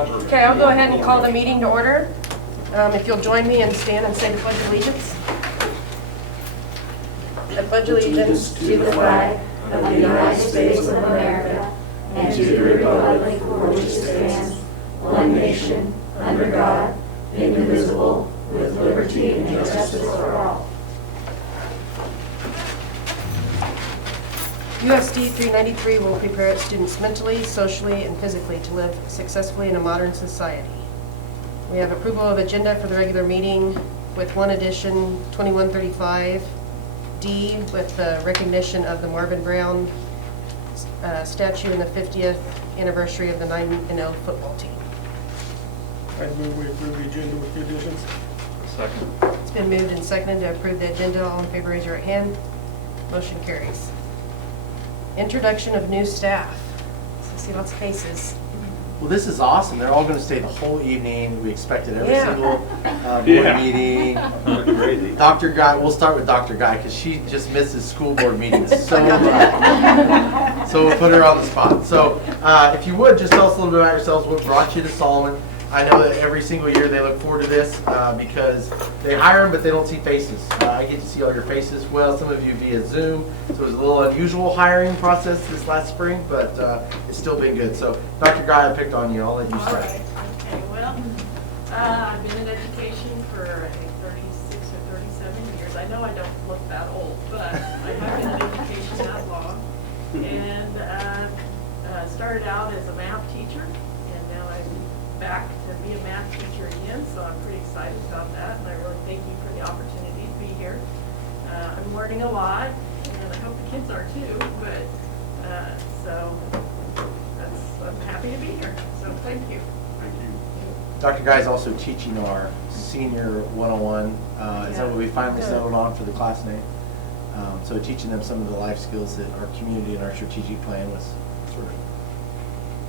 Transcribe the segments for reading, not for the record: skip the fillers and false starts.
Okay, I'll go ahead and call the meeting to order. If you'll join me and stand and say the Pledge of Allegiance. I pledge allegiance to the flag of the United States of America and to the republic for which it stands, one nation, under God, indivisible, with liberty and justice for all. USD 393 will prepare its students mentally, socially, and physically to live successfully in a modern society. We have approval of agenda for the regular meeting with one addition, 2135D, with the recognition of the Marvin Brown statue and the 50th anniversary of the 9-0 football team. I move we approve the agenda with the additions. Second. It's been moved and seconded to approve the agenda. All in favor, raise your right hand. Motion carries. Introduction of new staff. So I see lots of faces. Well, this is awesome. They're all going to stay the whole evening. We expected every Yeah. single board Yeah. meeting. Crazy. Dr. Guy, we'll start with Dr. Guy because she just misses school board meetings so much. So we'll put her on the spot. So if you would, just tell us a little bit about yourselves, what brought you to Solomon. I know that every single year they look forward to this because they hire them, but they don't see faces. I get to see all your faces. Well, some of you via Zoom. So it was a little unusual hiring process this last spring, but it's still been good. So Dr. Guy, I picked on you. I'll let you All start. right, okay, well, I've been in education for, I think, 36 or 37 years. I know I don't look that old, but I have been in education that long. And started out as a math teacher, and now I'm back to be a math teacher again, so I'm pretty excited about that, and I really thank you for the opportunity to be here. I'm learning a lot, and I hope the kids are too, but, so I'm happy to be here, so thank you. Thank you. Dr. Guy is also teaching our senior 101. Is that what we finally settled on for the class name? So teaching them some of the life skills that our community and our strategic plan was sort of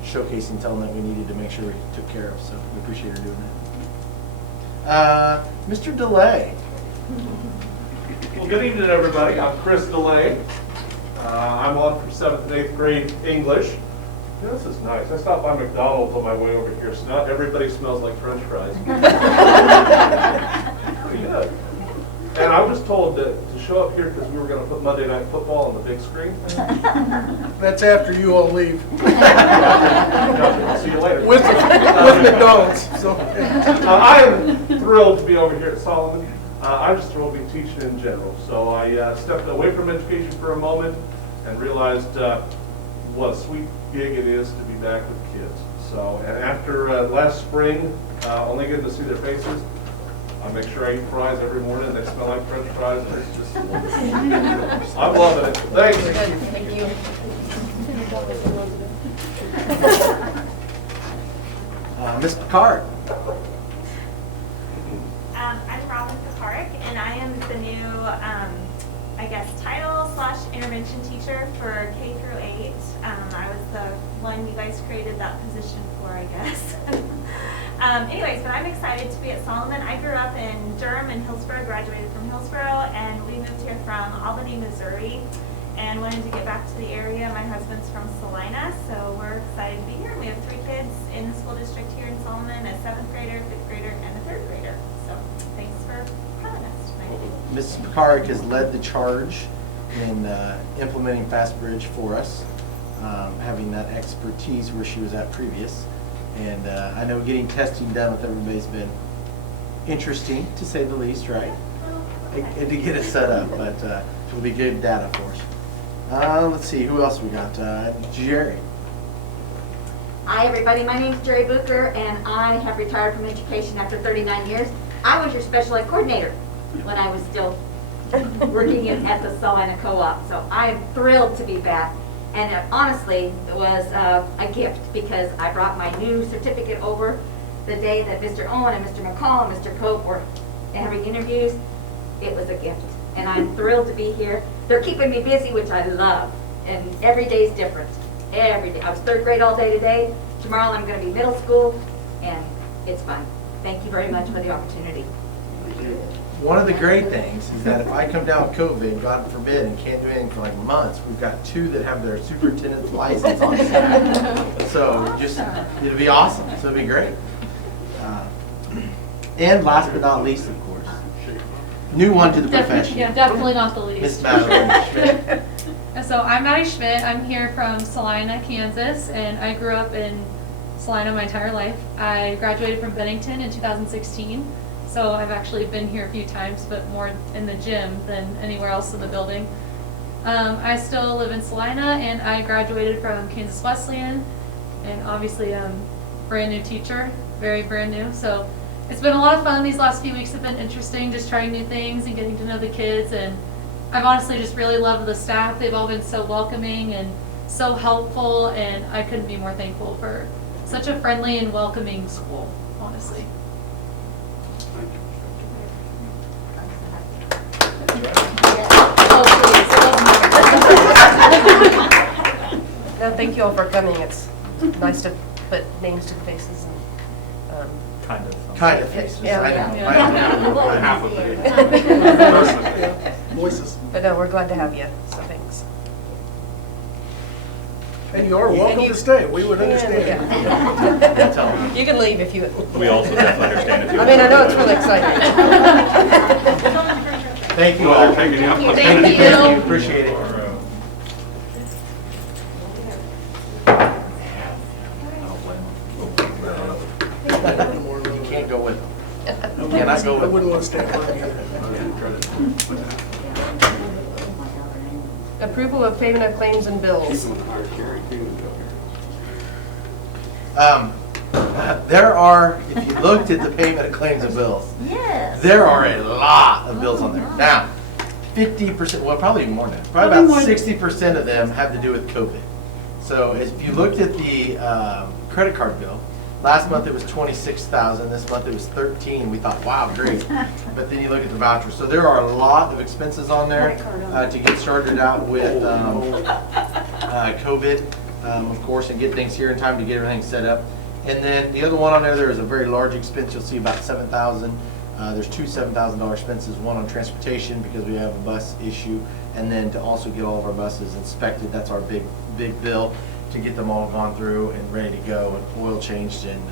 showcasing, telling them that we needed to make sure we took care of. So we appreciate her doing that. Mr. DeLay. Well, good evening, everybody. I'm Chris DeLay. I'm on for 7th and 8th grade English. Yeah, this is nice. I stopped by McDonald's on my way over here, so not everybody smells like French fries. Pretty good. And I was told to show up here because we were going to put Monday Night Football on the big screen. That's after you all leave. I'll see you later. With McDonald's. So I am thrilled to be over here at Solomon. I'm just thrilled to be teaching in general. So I stepped away from education for a moment and realized what a sweet gig it is to be back with kids. So, and after last spring, only getting to see their faces, I make sure I eat fries every morning. They smell like French fries. And it's just, I'm loving it. Thanks. Good, thank you. Ms. Picard. I'm Robin Picaric, and I am the new, title/intervention teacher for K through 8. I was the one you guys created that position for, I guess. Anyways, but I'm excited to be at Solomon. I grew up in Durham and Hillsborough, graduated from Hillsborough, and we moved here from Albany, Missouri, and wanted to get back to the area. My husband's from Salina, so we're excited to be here. We have 3 kids in the school district here in Solomon, a 7th grader, 5th grader, and a 3rd grader. So thanks for having us tonight. Ms. Picard has led the charge in implementing Fast Bridge for us, having that expertise where she was at previous. And I know getting testing done with everybody's been interesting, to say the least, right? And to get it set up, but it'll be good data for us. Let's see, who else we got? Jerry. Hi, everybody. My name is Jerry Bucher, and I have retired from education after 39 years. I was your special ed coordinator when I was still working at the Salina Co-op, so I am thrilled to be back. And honestly, it was a gift because I brought my new certificate over the day that Mr. Owen and Mr. McCall and Mr. Pope were having interviews. It was a gift, and I'm thrilled to be here. They're keeping me busy, which I love, and every day is different. Every day. I was 3rd grade all day today. Tomorrow I'm going to be middle school, and it's fun. Thank you very much for the opportunity. One of the great things is that if I come down with COVID, God forbid, and can't do anything for like months, we've got 2 that have their superintendent's license on staff. So just, it'll be awesome. So it'll be great. And last but not least, of course, new one to the profession. Yeah, definitely not the least. Miss Maddie Schmidt. So I'm Maddie Schmidt. I'm here from Salina, Kansas, and I grew up in Salina my entire life. I graduated from Bennington in 2016, so I've actually been here a few times, but more in the gym than anywhere else in the building. I still live in Salina, and I graduated from Kansas Wesleyan, and obviously I'm a brand new teacher, very brand new. So it's been a lot of fun. These last few weeks have been interesting, just trying new things and getting to know the kids, and I've honestly just really loved the staff. They've all been so welcoming and so helpful, and I couldn't be more thankful for such a friendly and welcoming school, honestly. No, thank you all for coming. It's nice to put names to the faces and, Kind of faces. Yeah. I know. Yeah. I know. Half of it. Voices. but no, we're glad to have you, so thanks. And you are welcome to stay. We would understand. That's all. You can leave if you. We also definitely understand if you. I mean, I know it's really exciting. Thank you Well, all. they're taking you. Thank you. Appreciate it. You can't go with them. You cannot go I with wouldn't them. want to stay for Approval of payment of claims and bills. There are, if you looked at the payment of claims and bills, Yes. there are a lot of bills on there. Now, 50%, well, probably even more than that. Probably about 60% of them have to do with COVID. So if you looked at the credit card bill, last month it was 26,000. This month it was 13. We thought, wow, great. But then you look at the voucher. So there are a lot of expenses on there to get started out with COVID, of course, and get things here in time to get everything set up. And then the other one on there is a very large expense. You'll see about $7,000. There's 2 $7,000 expenses, one on transportation because we have a bus issue, and then to also get all of our buses inspected. That's our big bill to get them all gone through and ready to go and oil changed and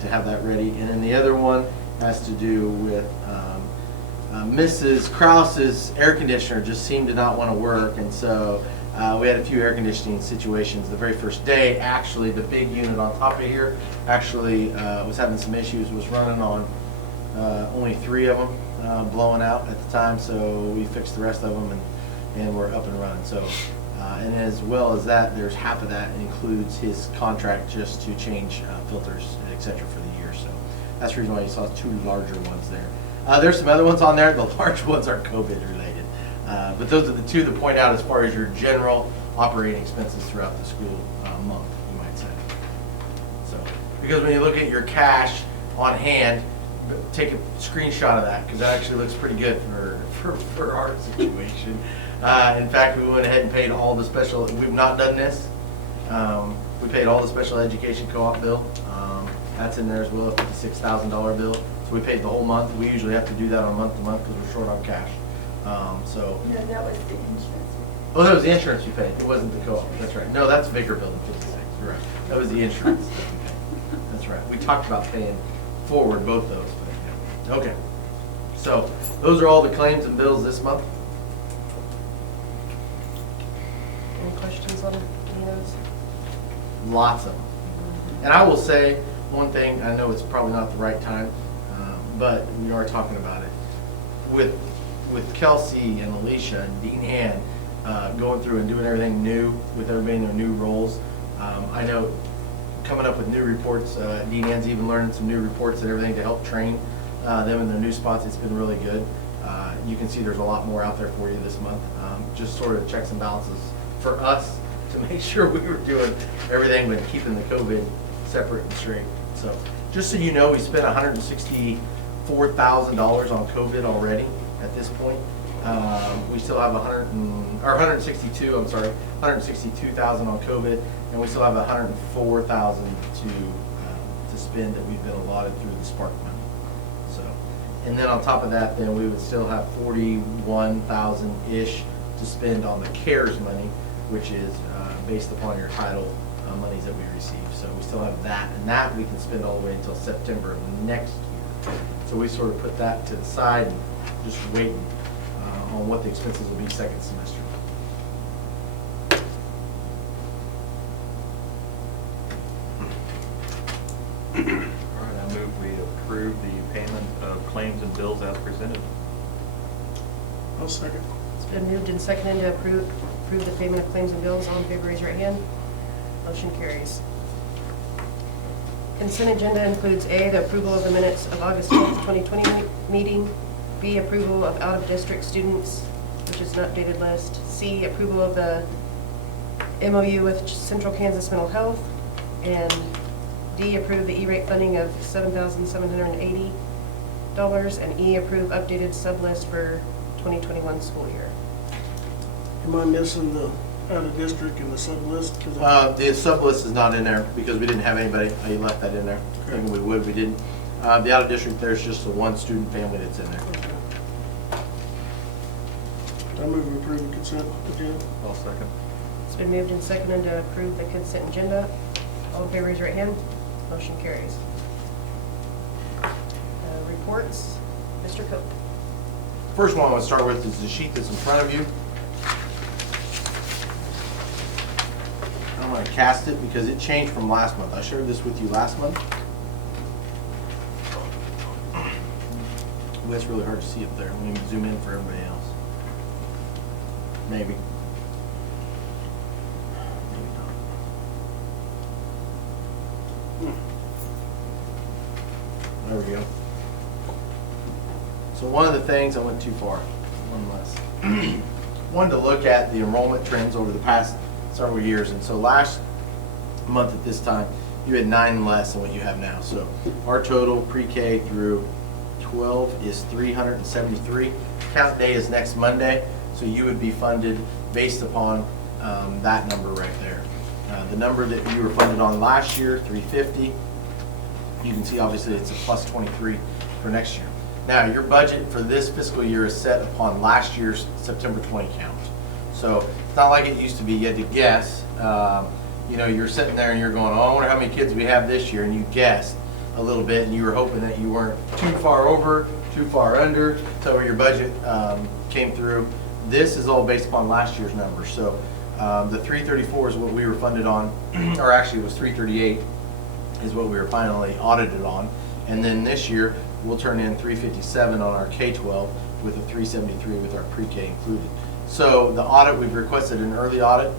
to have that ready. And then the other one has to do with Mrs. Krause's air conditioner just seemed to not want to work, and so we had a few air conditioning situations. The very first day, actually, the big unit on top of here actually was having some issues, was running on only 3 of them blowing out at the time, so we fixed the rest of them and we're up and running. So, and as well as that, there's half of that includes his contract just to change filters, et cetera, for the year. So that's the reason why you saw 2 larger ones there. There's some other ones on there. The large ones are COVID related. But those are the 2 that point out as far as your general operating expenses throughout the school month, you might say. So, because when you look at your cash on hand, take a screenshot of that because that actually looks pretty good for our situation. In fact, we went ahead and paid all the special, we've not done this. We paid all the special education co-op bill. That's in there as well, a $56,000 bill. So we paid the whole month. We usually have to do that on month to month because we're short on cash. So. No, that was the insurance. Oh, that was the insurance you paid. It wasn't the co-op. That's right. No, that's a bigger bill than 56. You're right. That was the insurance that we paid. That's right. We talked about paying forward both those. But yeah. Okay. So those are all the claims and bills this month. Any questions on any of those? Lots of them. And I will say one thing. I know it's probably not the right time, but we are talking about it. With Kelsey and Alicia and Dean Hand going through and doing everything new with everybody in their new roles. I know coming up with new reports. Dean Hand's even learning some new reports and everything to help train them in their new spots. It's been really good. You can see there's a lot more out there for you this month. Just sort of checks and balances for us to make sure we were doing everything but keeping the COVID separate and straight. So just so you know, we spent $164,000 on COVID already at this point. We still have 162, I'm sorry, 162,000 on COVID, and we still have 104,000 to spend that we've been allotted through the Spark money. So, And then on top of that, then we would still have 41,000-ish to spend on the CARES money, which is based upon your title monies that we receive. So we still have that, and that we can spend all the way until September of next year. So we sort of put that to the side and just waiting on what the expenses will be second semester. All right, I move we approve the payment of claims and bills as presented. I'll second. It's been moved and seconded to approve the payment of claims and bills. All in favor, raise your right hand. Motion carries. Consent agenda includes A, the approval of the minutes of August 12th, 2020 meeting, B, approval of out-of-district students, which is an updated list, C, approval of the MOU with Central Kansas Mental Health, and D, approve the E-rate funding of $7,780, and E, approve updated sub-list for 2021 school year. Am I missing the out-of-district and the sub-list? The sub-list is not in there because we didn't have anybody. You left that in there. Thinking we would, we didn't. The out-of-district, there's just the one student family that's in there. Okay. I move we approve the consent agenda. I'll second. It's been moved and seconded to approve the consent agenda. All in favor, raise your right hand. Motion carries. Reports, Mr. Cook. First one I want to start with is the sheet that's in front of you. I'm going to cast it because it changed from last month. I shared this with you last month. Well, it's really hard to see up there. Let me zoom in for everybody else. Maybe. Maybe not. There we go. So one of the things, I went too far, one less. Wanted to look at the enrollment trends over the past several years. And so last month at this time, you had 9 less than what you have now. So our total pre-K through 12 is 373. Count day is next Monday. So you would be funded based upon that number right there. The number that you were funded on last year, 350, you can see obviously it's a plus 23 for next year. Now your budget for this fiscal year is set upon last year's September 20 count. So it's not like it used to be. You had to guess. You know, you're sitting there and you're going, oh, I wonder how many kids we have this year, and you guessed a little bit and you were hoping that you weren't too far over, too far under, so your budget came through. This is all based upon last year's numbers. So the 334 is what we were funded on, or actually it was 338 is what we were finally audited on. And then this year we'll turn in 357 on our K-12 with a 373 with our pre-K included. So the audit, we've requested an early audit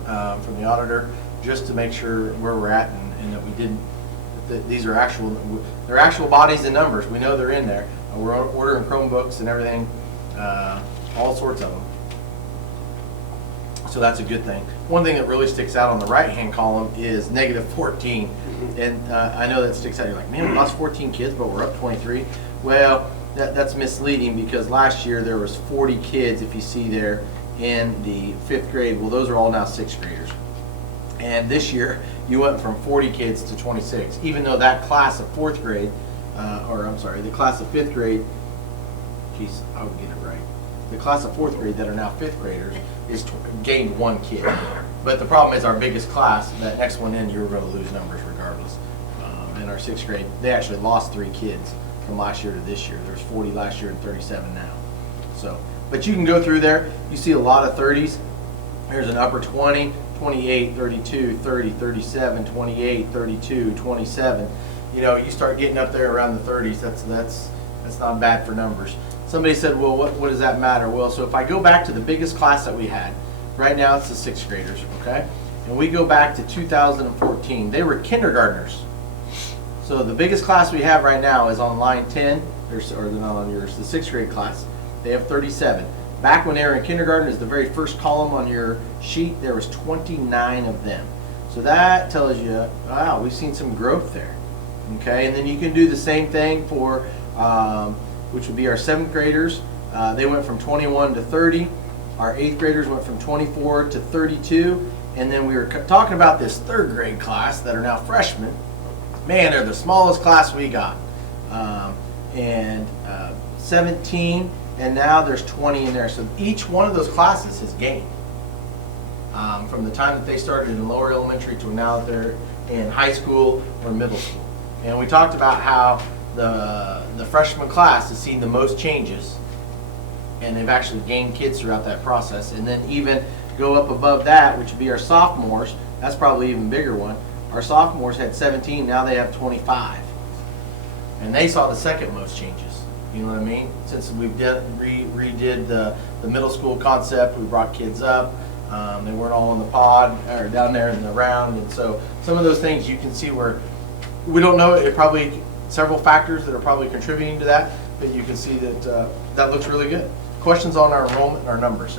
from the auditor just to make sure where we're at and that we didn't, that these are they're actual bodies and numbers. We know they're in there. We're ordering Chromebooks and everything, all sorts of them. So that's a good thing. One thing that really sticks out on the right-hand column is negative 14. And I know that sticks out. You're like, man, we lost 14 kids, but we're up 23. Well, that's misleading because last year there was 40 kids, if you see there, in the 5th grade. Well, those are all now 6th graders. And this year, you went from 40 kids to 26, even though that class of 4th grade, the class of 5th grade, geez, I would get it right. The class of 4th grade that are now 5th graders is gained 1 kid. But the problem is our biggest class, that next one in, you were going to lose numbers regardless. In our 6th grade, they actually lost 3 kids from last year to this year. There's 40 last year and 37 now. So, but you can go through there. You see a lot of 30s. There's an upper 20, 28, 32, 30, 37, 28, 32, 27. You know, you start getting up there around the 30s. That's not bad for numbers. Somebody said, well, what does that matter? Well, so if I go back to the biggest class that we had, right now it's the 6th graders, okay? And we go back to 2014. They were kindergartners. So the biggest class we have right now is on line 10, or they're not on yours, the 6th grade class. They have 37. Back when they were in kindergarten, is the very first column on your sheet, there was 29 of them. So that tells you, wow, we've seen some growth there. Okay, and then you can do the same thing for, which would be our 7th graders. They went from 21 to 30. Our 8th graders went from 24 to 32. And then we were talking about this 3rd grade class that are now freshmen. Man, they're the smallest class we got. 17, and now there's 20 in there. So each one of those classes has gained. From the time that they started in lower elementary to now that they're in high school or middle school. And we talked about how the freshman class has seen the most changes, and they've actually gained kids throughout that process. And then even go up above that, which would be our sophomores, that's probably even bigger one. Our sophomores had 17, now they have 25. And they saw the second most changes. You know what I mean? Since we've redid the middle school concept, we brought kids up. They weren't all in the pod or down there in the round. And so some of those things you can see where we don't know, it probably several factors that are probably contributing to that, but you can see that that looks really good. Questions on our enrollment and our numbers?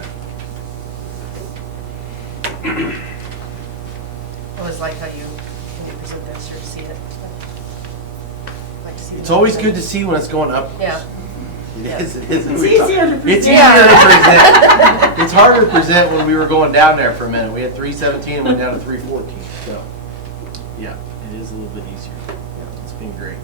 I always like how when you present that, sort of see it. Like to see It's the always whole good to thing. see when it's going up. Yeah. It Yeah. is. It is. It's easier to present. It's easier to present. It's harder to present when we were going down there for a minute. We had 317 and went down to 314. So, yeah, it is a little bit easier. Yeah, it's been great.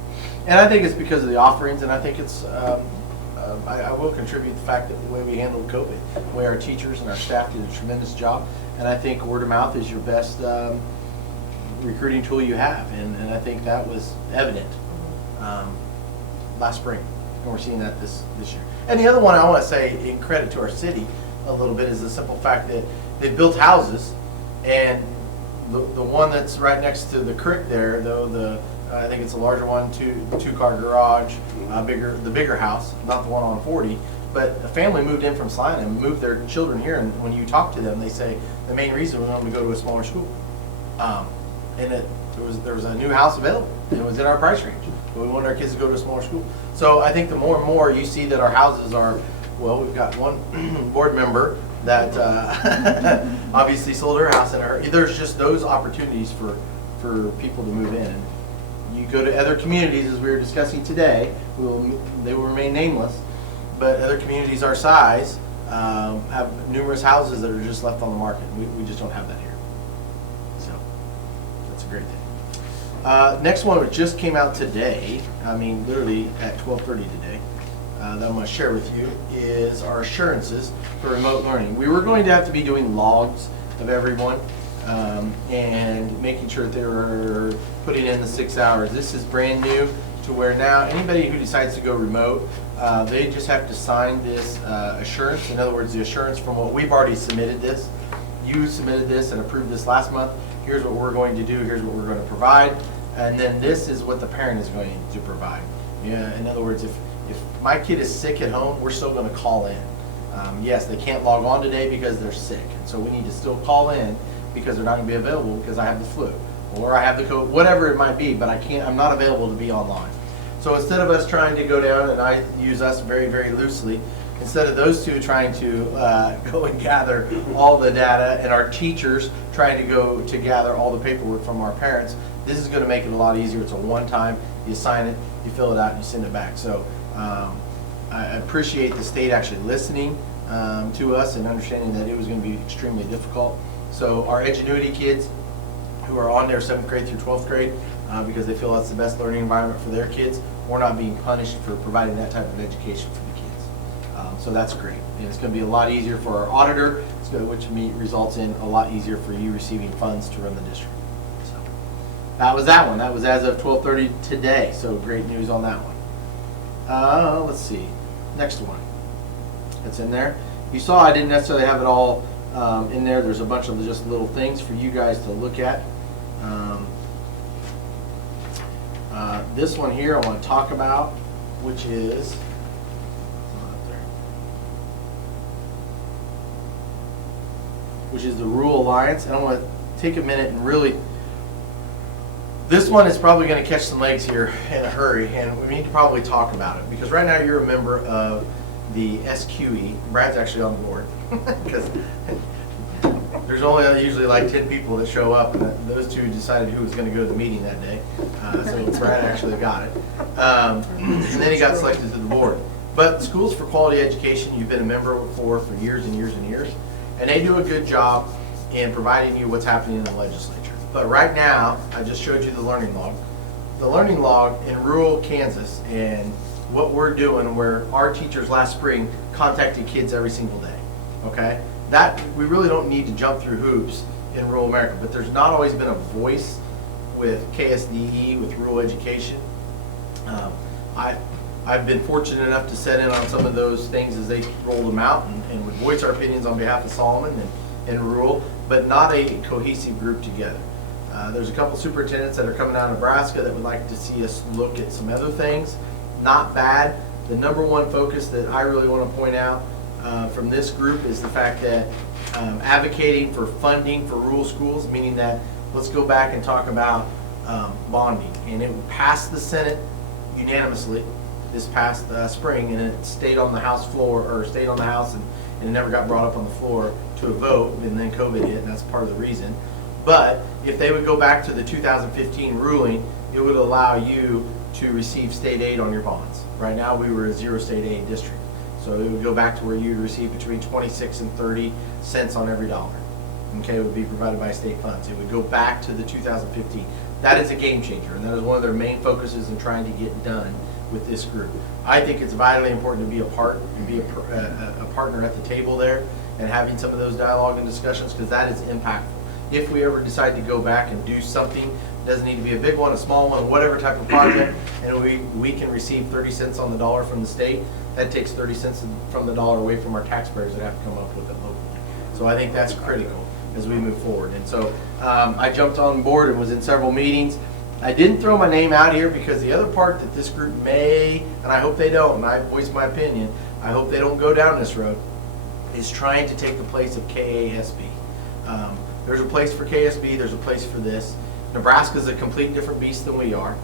And I think it's because of the offerings, and I think it's, I will contribute the fact that the way we handled COVID, the way our teachers and our staff did a tremendous job. And I think word of mouth is your best recruiting tool you have. And I think that was evident last spring. And we're seeing that this year. And the other one I want to say, in credit to our city a little bit, is the simple fact that they've built houses, and the one that's right next to the creek there, though, I think it's a larger one, two-car garage, the bigger house, not the one on 40. But a family moved in from Salina and moved their children here, and when you talk to them, they say the main reason we want them to go to a smaller school. And there was a new house available, and it was in our price range. But we wanted our kids to go to a smaller school. So I think the more and more you see that our houses are, well, we've got one board member that obviously sold her house, and there's just those opportunities for people to move in. And you go to other communities, as we were discussing today, they will remain nameless, but other communities our size have numerous houses that are just left on the market. We just don't have that here. So that's a great thing. Next one, which just came out today, I mean literally at 12:30 today, that I'm going to share with you, is our assurances for remote learning. We were going to have to be doing logs of everyone and making sure that they were putting in the 6 hours. This is brand new to where now anybody who decides to go remote, they just have to sign this assurance. In other words, the assurance from what we've already submitted this. You submitted this and approved this last month. Here's what we're going to do. Here's what we're going to provide. And then this is what the parent is going to provide. Yeah, in other words, if my kid is sick at home, we're still going to call in. Yes, they can't log on today because they're sick. And so we need to still call in because they're not going to be available because I have the flu or I have the COVID, whatever it might be, but I'm not available to be online. So instead of us trying to go down, and I use us very, very loosely, instead of those two trying to go and gather all the data and our teachers trying to go to gather all the paperwork from our parents, this is going to make it a lot easier. It's a one-time, you sign it, you fill it out, and you send it back. So I appreciate the state actually listening to us and understanding that it was going to be extremely difficult. So our Edgenuity kids who are on their 7th grade through 12th grade, because they feel that's the best learning environment for their kids, we're not being punished for providing that type of education for the kids. So that's great. And it's going to be a lot easier for our auditor, which results in a lot easier for you receiving funds to run the district. So that was that one. That was as of 12:30 today. So great news on that one. Let's see. Next one. It's in there. You saw I didn't necessarily have it all in there. There's a bunch of just little things for you guys to look at. This one here I want to talk about, which is the Rural Alliance. And I want to take a minute and really, this one is probably going to catch some legs here in a hurry, and we need to probably talk about it, because right now you're a member of the SQE. Brad's actually on board, because there's only usually like 10 people that show up, and those two decided who was going to go to the meeting that day. So Brad actually got it. And then he got selected to the board. But Schools for Quality Education, you've been a member for years and years and years. And they do a good job in providing you what's happening in the legislature. But right now, I just showed you the learning log. The learning log in rural Kansas and what we're doing, where our teachers last spring contacted kids every single day, okay? That, we really don't need to jump through hoops in rural America, but there's not always been a voice with KSDE, with rural education. I've been fortunate enough to set in on some of those things as they rolled them out and would voice our opinions on behalf of Solomon and rural, but not a cohesive group together. There's a couple superintendents that are coming out of Nebraska that would like to see us look at some other things. Not bad. The number one focus that I really want to point out from this group is the fact that advocating for funding for rural schools, meaning that let's go back and talk about bonding. And it passed the Senate unanimously this past spring, and it stayed on the House floor, or stayed on the House, and it never got brought up on the floor to a vote, and then COVID hit, and that's part of the reason. But if they would go back to the 2015 ruling, it would allow you to receive state aid on your bonds. Right now, we were a zero state aid district. So it would go back to where you'd receive between 26 and 30 cents on every dollar. Okay, it would be provided by state funds. It would go back to the 2015. That is a game changer, and that is one of their main focuses in trying to get done with this group. I think it's vitally important to be a part and be a partner at the table there and having some of those dialogue and discussions, because that is impactful. If we ever decide to go back and do something, it doesn't need to be a big one, a small one, whatever type of project, and we can receive 30 cents on the dollar from the state, that takes 30 cents from the dollar away from our taxpayers that have to come up with it locally. So I think that's critical as we move forward. And so I jumped on board and was in several meetings. I didn't throw my name out here because the other part that this group may, and I hope they don't, and I voice my opinion, I hope they don't go down this road, is trying to take the place of KASB. There's a place for KSB, there's a place for this. Nebraska's a complete different beast than we are.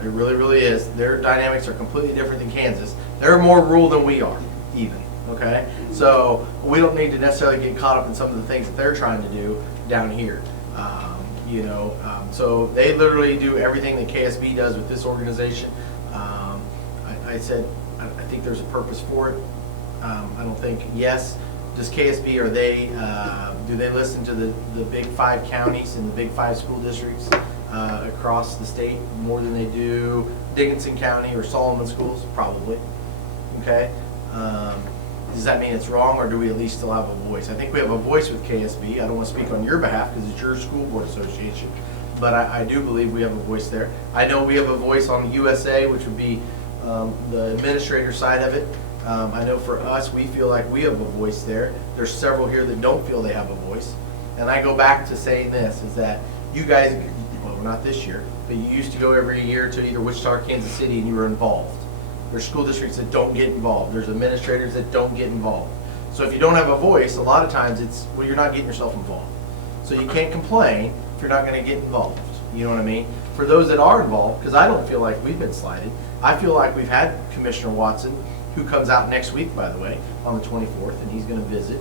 It really, really is. Their dynamics are completely different than Kansas. They're more rural than we are, even, okay? So we don't need to necessarily get caught up in some of the things that they're trying to do down here. So they literally do everything that KSB does with this organization. I said, I think there's a purpose for it. I don't think, yes, does KSB, do they listen to the big 5 counties and the big 5 school districts across the state more than they do Dickinson County or Solomon schools? Probably, okay? Does that mean it's wrong, or do we at least still have a voice? I think we have a voice with KSB. I don't want to speak on your behalf because it's your school board association, but I do believe we have a voice there. I know we have a voice on USA, which would be the administrator side of it. I know for us, we feel like we have a voice there. There's several here that don't feel they have a voice. And I go back to saying this, is that you guys, well, not this year, but you used to go every year to either Wichita or Kansas City and you were involved. There's school districts that don't get involved. There's administrators that don't get involved. So if you don't have a voice, a lot of times it's, well, you're not getting yourself involved. So you can't complain if you're not going to get involved. You know what I mean? For those that are involved, because I don't feel like we've been slighted. I feel like we've had Commissioner Watson, who comes out next week, by the way, on the 24th, and he's going to visit.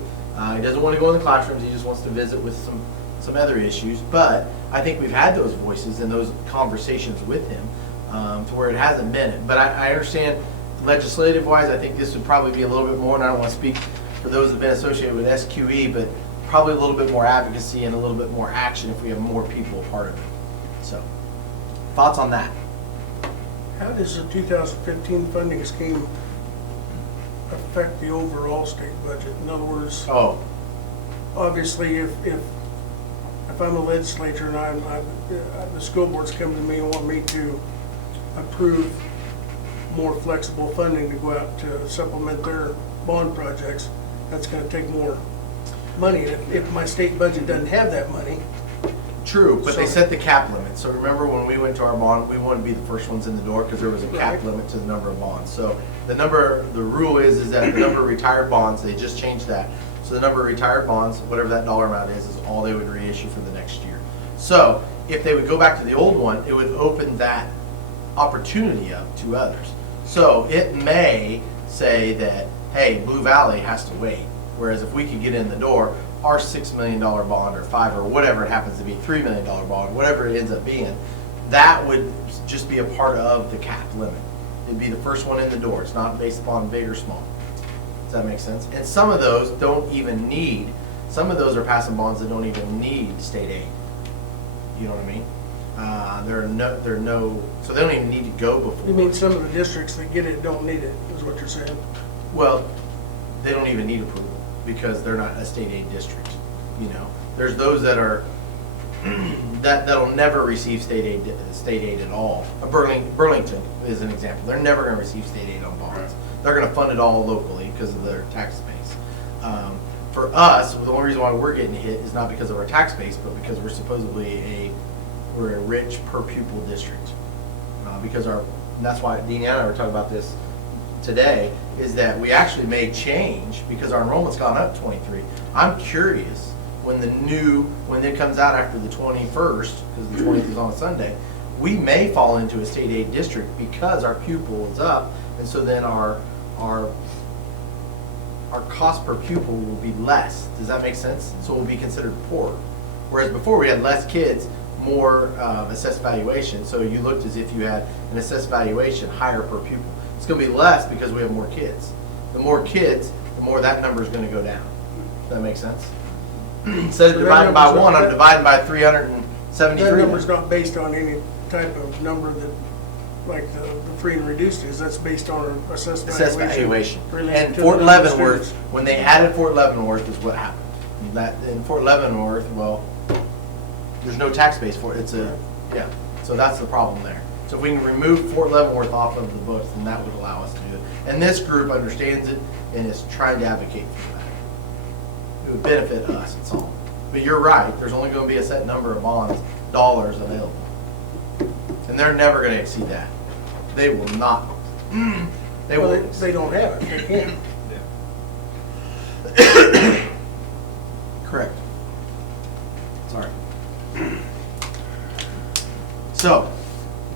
He doesn't want to go in the classrooms. He just wants to visit with some other issues. But I think we've had those voices and those conversations with him to where it hasn't been it. But I understand legislative-wise, I think this would probably be a little bit more, and I don't want to speak for those that have been associated with SQE, but probably a little bit more advocacy and a little bit more action if we have more people a part of it. So, thoughts on that? How does the 2015 funding scheme affect the overall state budget? In other words, obviously, if I'm a legislator and the school boards come to me and want me to approve more flexible funding to go out to supplement their bond projects, that's going to take more money. And if my state budget doesn't have that money. True, but they set the cap limit. So remember when we went to our bond, we wanted to be the first ones in the door because there was a cap limit to the number of bonds. So the rule is that the number of retired bonds, they just changed that. So the number of retired bonds, whatever that dollar amount is all they would reissue for the next year. So if they would go back to the old one, it would open that opportunity up to others. So it may say that, hey, Blue Valley has to wait. Whereas if we could get in the door, our $6 million bond or $5 or whatever it happens to be, $3 million bond, whatever it ends up being, that would just be a part of the cap limit. It'd be the first one in the door. It's not based upon big or small. Does that make sense? And some of those don't even need, some of those are passing bonds that don't even need state aid. You know what I mean? There are no, so they don't even need to go before. You mean some of the districts that get it don't need it, is what you're saying? Well, they don't even need approval because they're not a state aid district, you know. There's those that are, that'll never receive state aid at all. Burlington is an example. They're never gonna receive state aid on bonds. They're gonna fund it all locally because of their tax base. For us, the only reason why we're getting hit is not because of our tax base, but because we're supposedly we're a rich per pupil district. Because and that's why Dean and I were talking about this today, is that we actually may change because our enrollment's gone up 23. I'm curious when it comes out after the 21st, because the 20th is on a Sunday, we may fall into a state aid district because our pupil is up, and so then our cost per pupil will be less. Does that make sense? So we'll be considered poor. Whereas before we had less kids, more assessed valuation, so you looked as if you had an assessed valuation higher per pupil. It's going to be less because we have more kids. The more kids, the more that number is going to go down. Does that make sense? Instead of dividing by 1, I'm dividing by 373. That number's not based on any type of number that, like the free and reduced is. That's based on assessed valuation. And Fort Leavenworth, when they added Fort Leavenworth, is what happened. That in Fort Leavenworth, well, there's no tax base for it. Yeah. So that's the problem there. So if we can remove Fort Leavenworth off of the books, then that would allow us to do it. And this group understands it and is trying to advocate for that. It would benefit us, it's all. But you're right, there's only going to be a set number of dollars available. And they're never going to exceed that. They will not. They don't have it, they can't. Yeah. Correct. Sorry. So,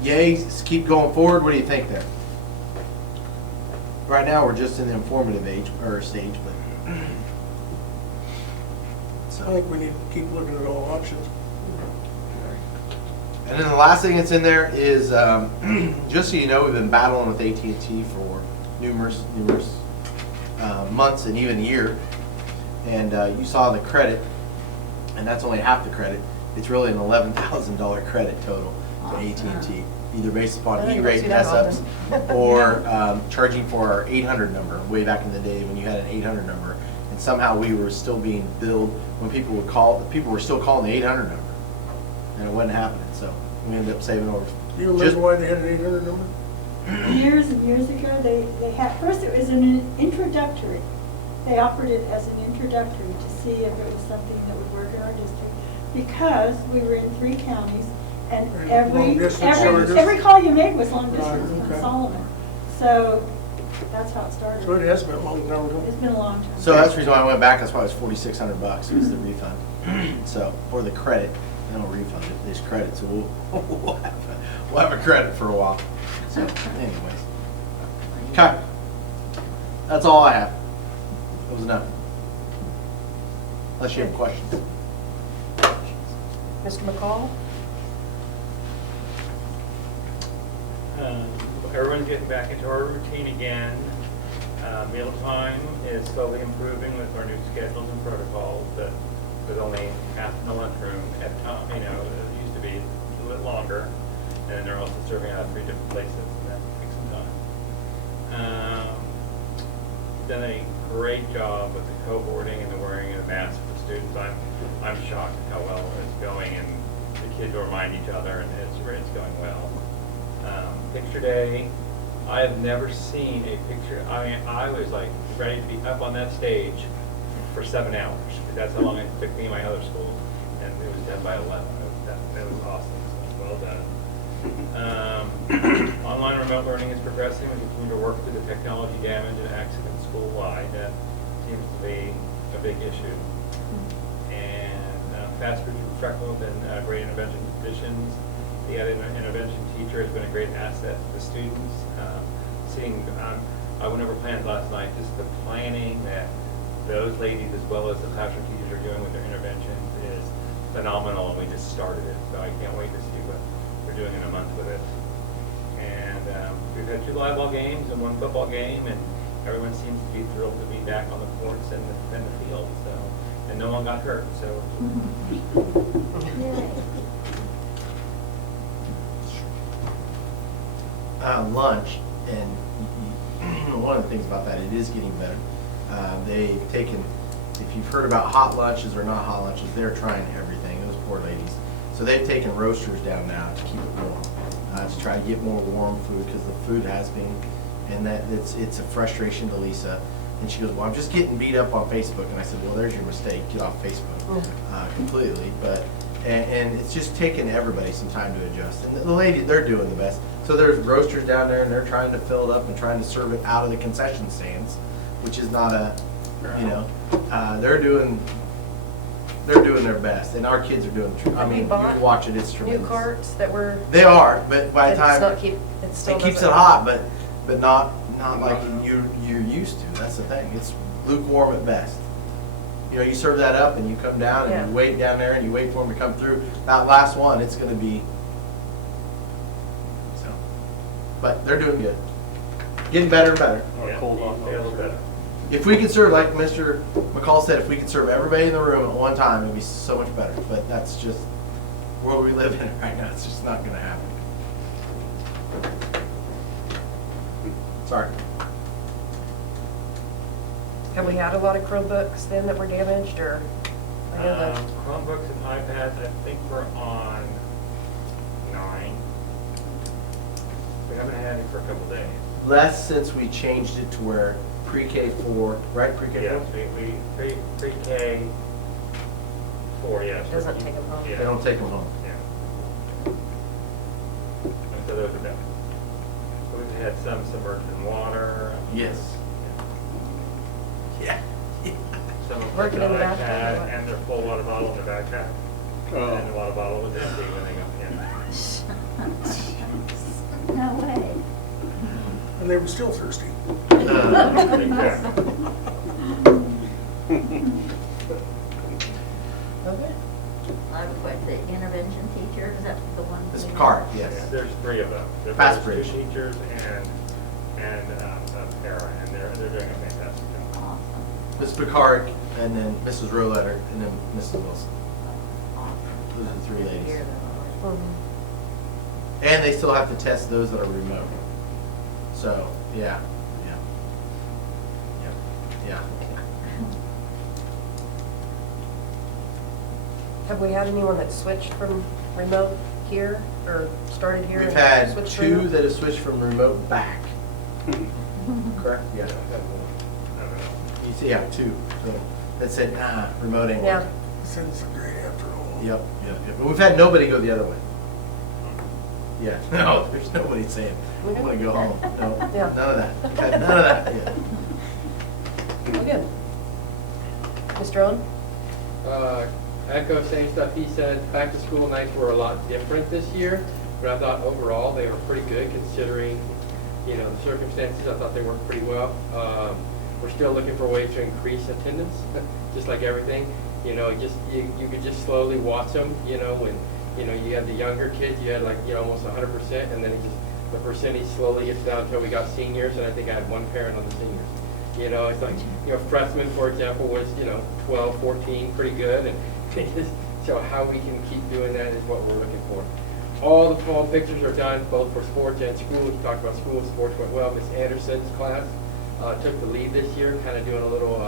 yay, keep going forward. What do you think there? Right now, we're just in the informative stage, but. I think we need to keep looking at all options. And then the last thing that's in there is, just so you know, we've been battling with AT&T for numerous months and even a year. And you saw the credit, and that's only half the credit. It's really an $11,000 credit total to AT&T, either based upon E-rate mess-ups or charging for our 800 number, way back in the day when you had an 800 number. And somehow we were still being billed when people would call, people were still calling the 800 number. And it wasn't happening, so we ended up saving over. Do you remember why they had an 800 number? Years and years ago, they had, first it was an introductory. They offered it as an introductory to see if it was something that would work in our district, because we were in 3 counties, and every call you made was long distance from Solomon. So that's how it started. So it has been a long time ago. It's been a long time. So that's the reason why I went back. That's why it was $4,600 was the refund. So for the credit, they don't refund it. This credit, so we'll have a credit for a while. So anyways, okay, that's all I have. That was enough. Unless you have questions. Mr. McCall? Everyone's getting back into our routine again. Mealtime is slowly improving with our new schedules and protocols, but with only half in the lunchroom at a time. You know, it used to be a little bit longer, and they're also serving out of 3 different places, and that takes some time. Done a great job with the cohorting and the wearing of the masks for students. I'm shocked at how well it's going, and the kids will remind each other, and it's going well. Picture day, I have never seen a picture. I mean, I was like ready to be up on that stage for 7 hours. That's how long it took me in my other school, and it was done by 11. That was awesome. So well done. Online remote learning is progressing. We continue to work through the technology damage and accidents school-wide. That seems to be a big issue. And fast food freckles and great intervention positions. The intervention teacher has been a great asset to the students. I went over plans last night, just the planning that those ladies as well as the classroom teachers are doing with their interventions is phenomenal, and we just started it. So I can't wait to see what we're doing in a month with it. And we've had 2 volleyball games and 1 football game, and everyone seems to be thrilled to be back on the courts and the field. So, and no one got hurt. So. lunch, and one of the things about that, it is getting better. They've taken, if you've heard about hot lunches or not hot lunches, they're trying everything, those poor ladies. So they've taken roasters down now to keep it warm, to try to get more warm food, because the food has been, and that it's a frustration to Lisa. And she goes, well, I'm just getting beat up on Facebook. And I said, well, there's your mistake. Get off Facebook completely. But and it's just taken everybody some time to adjust. And the lady, they're doing the best. So there's roasters down there, and they're trying to fill it up and trying to serve it out of the concession stands, which is not a, you know, they're doing their best. And our kids are doing. I mean, you can watch it. It's tremendous. New carts that were. They are, but by the time it still keeps doesn't- it hot, but not like you're used to. That's the thing. It's lukewarm at best. You know, you serve that up and you come down and you wait down there and you wait for them to come through. That last one, it's going to be. So, but they're doing good. Getting better and better. Yeah, a little better. If we could serve, like Mr. McCall said, if we could serve everybody in the room at one time, it'd be so much better. But that's just the world we live in right now. It's just not going to happen. Sorry. Have we had a lot of Chromebooks then that were damaged, or? I know that. Chromebooks and iPads, I think we're on 9. We haven't had it for a couple days. Less since we changed it to where pre-K 4, right? Pre-K 4? Yes, we pre-K 4, yes. Doesn't take them home. Yeah. They don't take them home. Yeah. And so those are done. So we've had some submerged in water. Yes. Yeah. Some of Working them in the iPad, bathroom. and their full water bottle in their backpack. And the water bottle was empty when they got in. No way. And they were still thirsty. Exactly. Okay. I have a question. The intervention teacher, is that the one? It's Picard, Yeah, yes. there's 3 of them. There's Fast two bridge. teachers and para, and they're doing a fantastic job. Awesome. Ms. Picard, and then Mrs. Roletter, and then Mrs. Wilson. Those are the 3 ladies. Hear that. Mhm. And they still have to test those that are remote. So, yeah. Have we had anyone that switched from remote here, or started here? We've and had switched to 2 remote? that have switched from remote back. Correct? Yeah. I don't know. You see, yeah, 2. So that said, nah, remote ain't Yeah. working. Said it's a great after all. Yep. But we've had nobody go the other way. Yeah, no, there's nobody saying, I want to go home. No, Yeah. none of that. We've had none of that. Yeah. Well, good. Mr. Owen? Echo same stuff he said. Back to school nights were a lot different this year, but I thought overall they were pretty good considering, you know, the circumstances. I thought they worked pretty well. We're still looking for ways to increase attendance, just like everything. You know, you could just slowly watch them. You know, when you had the younger kids, you had like almost 100%, and then the percentage slowly gets down until we got seniors, and I think I had 1 parent on the seniors. You know, it's like freshmen, for example, was 12, 14, pretty good, and so how we can keep doing that is what we're looking for. All the fall pictures are done, both for sports and school. We talked about school and sports went well. Miss Anderson's class took the lead this year, kind of doing a little,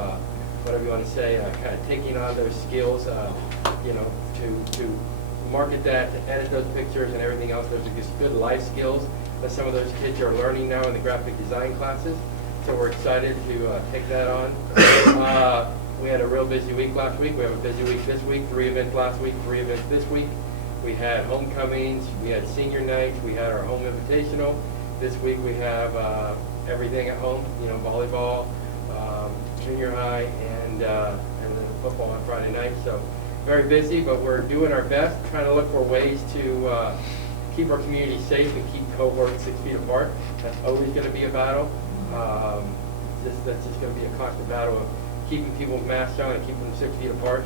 whatever you want to say, kind of taking on those skills, to market that, to edit those pictures and everything else. Those are just good life skills that some of those kids are learning now in the graphic design classes. So we're excited to take that on. We had a real busy week last week. We have a busy week this week. 3 events last week, 3 events this week. We had homecomings, we had senior nights, we had our home invitational. This week we have everything at home, volleyball, junior high, and then football on Friday night. So very busy, but we're doing our best, trying to look for ways to keep our community safe and keep cohorts 6 feet apart. That's always going to be a battle. That's just going to be a constant battle of keeping people's masks on and keeping them 6 feet apart.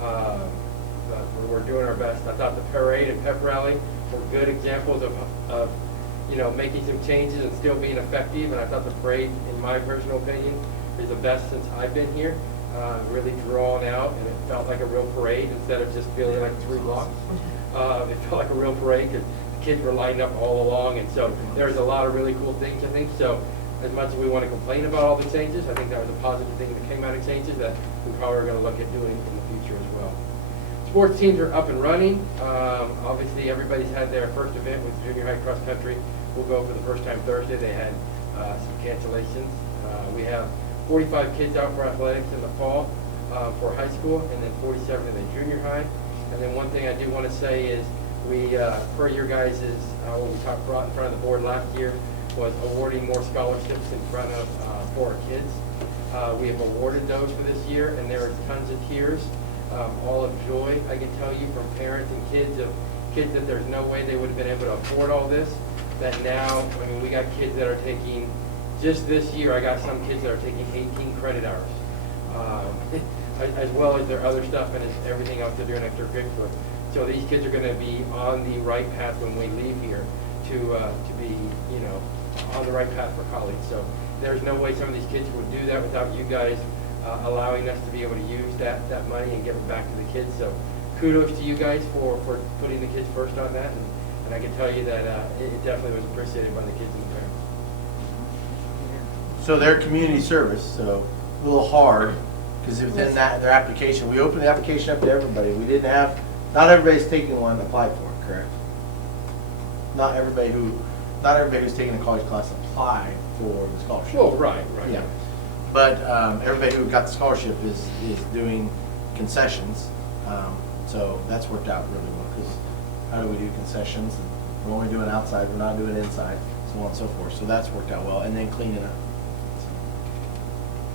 But we're doing our best. I thought the parade and pep rally were good examples of making some changes and still being effective. And I thought the parade, in my personal opinion, is the best since I've been here. Really drawn out, and it felt like a real parade instead of just feeling like 3 blocks. It felt like a real parade because kids were lined up all along, and so there's a lot of really cool things, I think. So as much as we want to complain about all the changes, I think that was a positive thing that came out of changes that we probably are going to look at doing in the future as well. Sports teams are up and running. Obviously, everybody's had their first event with junior high cross country. We'll go for the first time Thursday. They had some cancellations. We have 45 kids out for athletics in the fall for high school, and then 47 in the junior high. And then one thing I do want to say is we, per your guys' what we brought in front of the board last year, was awarding more scholarships in front of for our kids. We have awarded those for this year, and there are tons of tiers. All of joy, I can tell you, from parents and kids that there's no way they would have been able to afford all this. That now, I mean, we got kids that are taking, just this year, I got some kids that are taking 18 credit hours, as well as their other stuff and everything else they're doing extracurricular. So these kids are going to be on the right path when we leave here to be, you know, on the right path for college. So there's no way some of these kids would do that without you guys allowing us to be able to use that money and give it back to the kids. So kudos to you guys for putting the kids first on that. And I can tell you that it definitely was appreciated by the kids and the parents. So their community service, so a little hard, because within that, their application, we opened the application up to everybody. We didn't have, not everybody's taking one to apply for it, correct? Not everybody who's taking a college class applied for the scholarship. Oh, right. Yeah. But everybody who got the scholarship is doing concessions. So that's worked out really well, because how do we do concessions? We're only doing outside, we're not doing inside, so on and so forth. So that's worked out well. And then cleaning up. So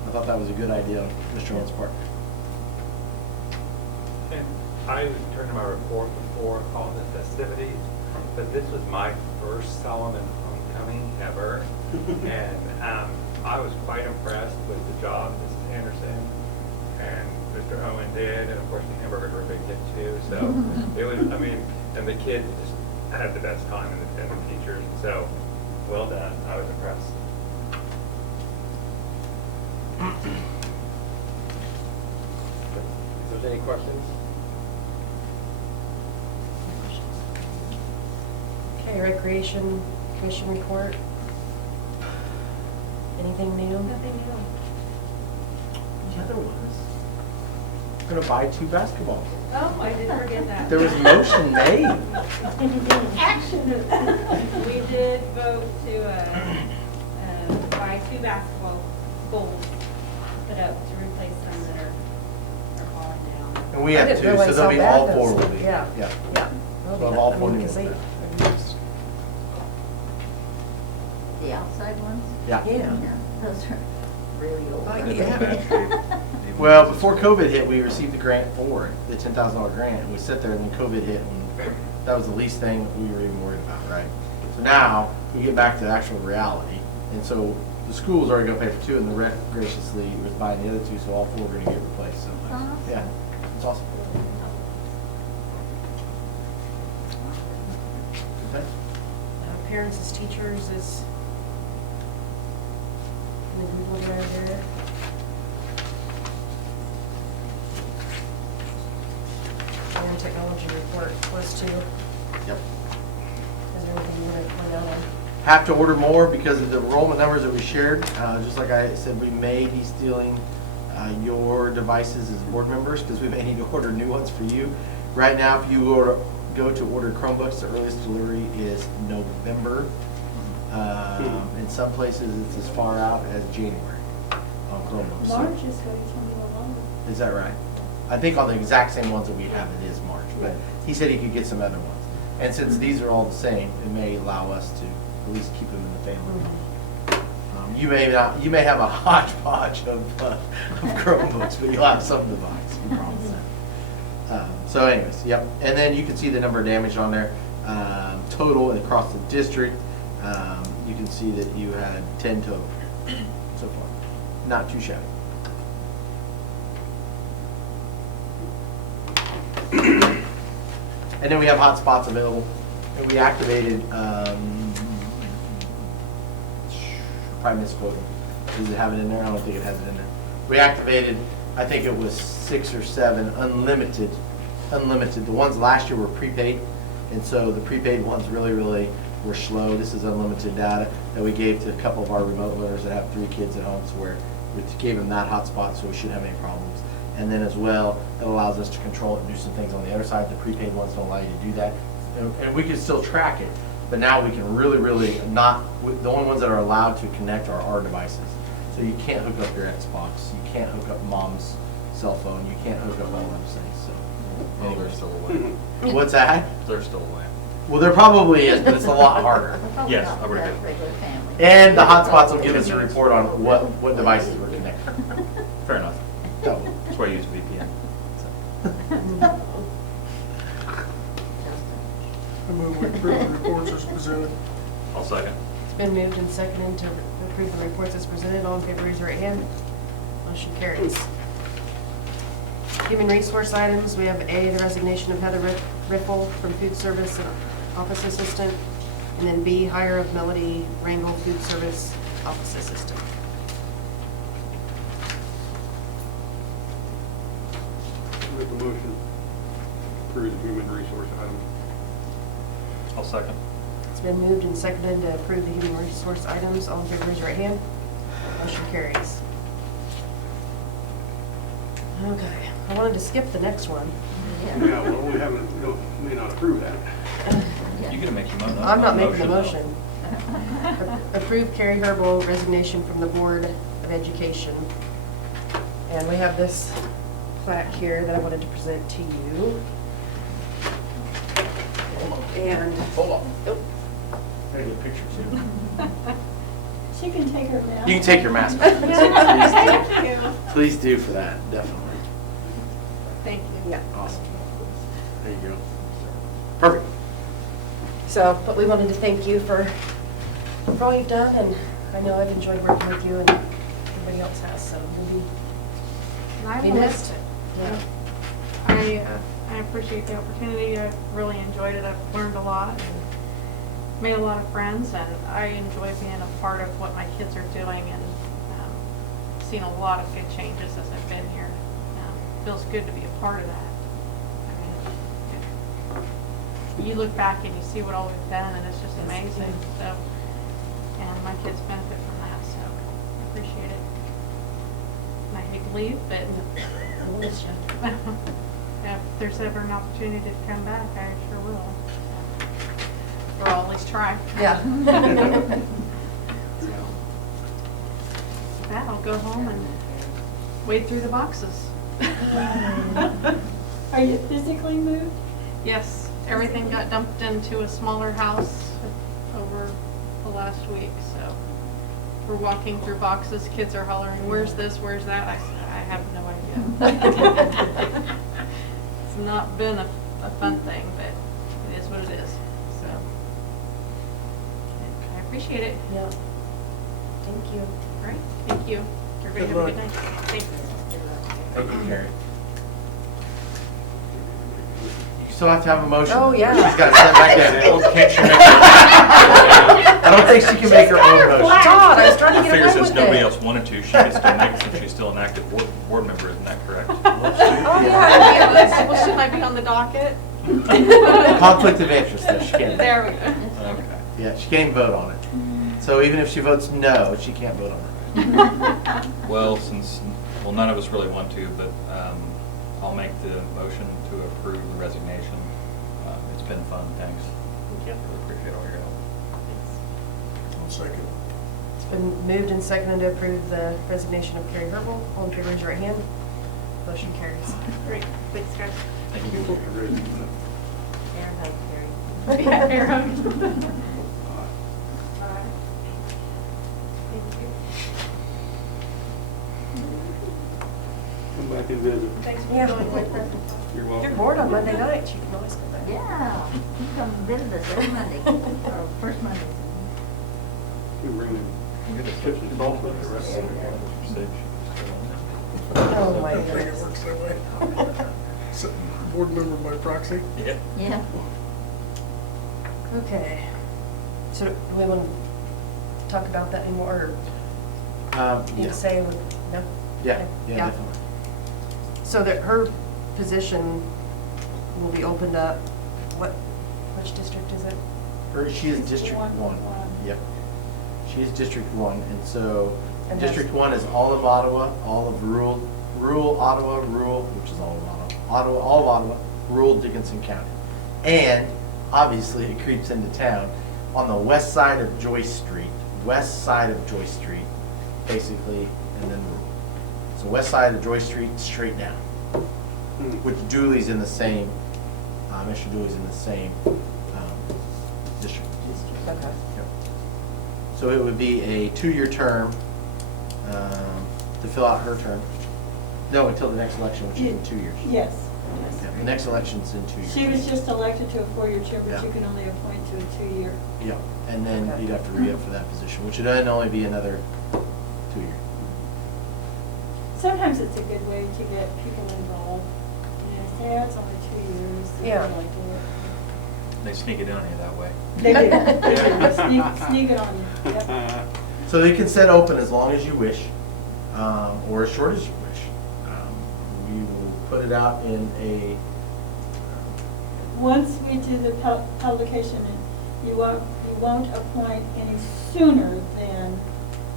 I thought that was a good idea on Mr. Hunt's part. And I was turning my report before all the festivities, but this was my first Solomon homecoming ever. And I was quite impressed with the job Mrs. Anderson and Mr. Owen did, and of course the hamburgers were a big hit too. So it was, I mean, and the kids just had the best time, and the teachers. So well done. I was impressed. If there's any questions? Okay, Recreation Commission report. Anything new? Nothing new. Yeah, there was. We're gonna buy 2 basketballs. Oh, I did forget that. There was a motion made. Action. We did vote to buy 2 basketball goals put up to replace some that are falling down. And we I have didn't 2, so realize they'll how be bad all 4 those- will be. Yeah. Yeah. Yeah. Well, all 4 new because ones. they are used. The outside ones? Yeah. Yeah. Those are really old. Oh, yeah. Well, before COVID hit, we received the grant for it, the $10,000 grant, and we sat there, and then COVID hit, and that was the least thing that we were even worried about, right? So now, we get back to actual reality, and so the school's already gonna pay for 2, and the rec graciously was buying the other 2, so all 4 are gonna get replaced, so, Awesome. yeah, it's awesome. Okay. Parents as teachers is in the Google Drive there. And technology report was too. Yep. Is there anything you want to point out on? Have to order more because of the enrollment numbers that we shared. Just like I said, we may be stealing your devices as board members, because we may need to order new ones for you. Right now, if you go to order Chromebooks, the earliest delivery is November. In some places, it's as far out as January on Chromebooks. So- March is what he told me along. Is that right? I think on the exact same ones that we have, it is March, but he said he could get some other ones. And since these are all the same, it may allow us to at least keep them in the family. You may have a hodgepodge of Chromebooks, but you'll have some device, I promise that. So anyways, yep. And then you can see the number of damage on there, total and across the district. You can see that you had 10 total so far. Not too shabby. And then we have hotspots available. And we activated, probably misquoted. Does it have it in there? I don't think it has it in there. We activated, I think it was 6 or 7 unlimited. The ones last year were prepaid. And so the prepaid ones really were slow. This is unlimited data that we gave to a couple of our remote learners that have 3 kids at home, so where we gave them that hotspot, so we shouldn't have any problems. And then as well, it allows us to control it and do some things on the other side. The prepaid ones don't allow you to do that. And we can still track it, but now we can really not, the only ones that are allowed to connect are our devices. So you can't hook up your Xbox, you can't hook up mom's cell phone, you can't hook up all those things, so. Oh, they're still away. What's that? They're still away. Well, there probably is, but it's a lot harder. Yes, I would agree. And the hotspots will give us a report on what devices we're connected. Fair enough. So, That's why I use VPN. I move we approve the reports as presented. I'll second. It's been moved and seconded to approve the reports as presented. All in favor, raise your right hand. Motion carries. Human resource items, we have A, the resignation of Heather Riffle from food service and office assistant, and then B, hire of Melody Rangel, food service office assistant. Make a motion, approve the human resource item. I'll second. It's been moved and seconded to approve the human resource items. All in favor, raise your right hand. Motion carries. Okay, I wanted to skip the next one. Yeah, well, we haven't, may not approve that. You gonna make the motion? I'm not making the motion. Approve Carrie Herbal resignation from the Board of Education. And we have this plaque here that I wanted to present to you. And, hold on. oh, There's a picture too. She can take her mask. You can take your mask off. Thank you. Please do for that, definitely. thank you, yeah. Awesome. There you go. Perfect. So, but we wanted to thank you for all you've done, and I know I've enjoyed working with you, and everybody else has, so you'll be missed. Yeah. I appreciate the opportunity. I've really enjoyed it. I've learned a lot and made a lot of friends, and I enjoy being a part of what my kids are doing, and seen a lot of good changes as I've been here. Feels good to be a part of that. I mean, you look back and you see what all we've done, and it's just amazing. So, and my kids benefit from that, so I appreciate it. And I hate to leave, but if there's ever an opportunity to come back, I sure will. So, or I'll at least try. Yeah. So, with that, I'll go home and wade through the boxes. Are you physically moved? Yes, everything got dumped into a smaller house over the last week, so we're walking through boxes, kids are hollering, where's this, where's that? I said, I have no idea. It's not been a fun thing, but it is what it is, so I appreciate it. Yeah. Thank you. All right, thank you. Everybody have a good night. Thanks. Thank you, Carrie. You still have to have a motion. Oh, yeah. She's got to step back there. Oh, can't she make her? I don't think she can make her own motion. Todd, I was trying to I get figure away since with nobody it. else wanted to, she gets to make it since she's still an active board member, isn't that correct? Oh, yeah. Well, shouldn't I be on the docket? Conflict of interest, though, she can't. There we go. Okay. Yeah, she can't vote on it. So even if she votes no, she can't vote on it. Well, none of us really want to, but I'll make the motion to approve the resignation. It's been fun, thanks. Thank you. Really appreciate all your help. I'll second. It's been moved and seconded to approve the resignation of Carrie Herbal. All in favor, raise your right hand. Motion carries. Great, thanks, guys. Thank you. Yeah, Aaron. Come back and visit. Thanks for Yeah. going with us. You're You're welcome. bored on Monday night, you can always go back. Yeah, you come visit us every Monday, or first Monday. You bring in chips and salt with the rest of it. Oh, my I don't think it goodness. works that way. So, board member by proxy? Yeah. Yeah. Okay. So do we want to talk about that anymore, or you Yeah. say, no? Yeah, definitely. So that her position will be opened up, what, Which district is it? She is District One. 1. Yep. She is District 1, and so And District that's- 1 is all of Ottawa, all of rural Ottawa, which is all of Ottawa, all of Ottawa, rural Dickinson County. And obviously it creeps into town on the west side of Joyce Street, basically, and then rural. So west side of Joyce Street, straight down. Which Dooley's in the same, Mr. Dooley's in the same district. Okay. Yep. So it would be a 2-year term to fill out her term. No, until the next election, which is in 2 years. Yes. Yeah, the next election's in 2 years. She was just elected to a 4-year term, but Yeah. you can only appoint to a 2-year. Yeah, and then Okay. you'd have to re-up for that position, which would then only be another 2 years. Sometimes it's a good way to get people involved. You know, say, oh, it's only 2 years. they Yeah. like it. They sneak it on you that way. They do. They do. Sneak it on you. Yep. So they can set open as long as you wish, or as short as you wish. We will put it out in a, Once we do the publication, you won't appoint any sooner than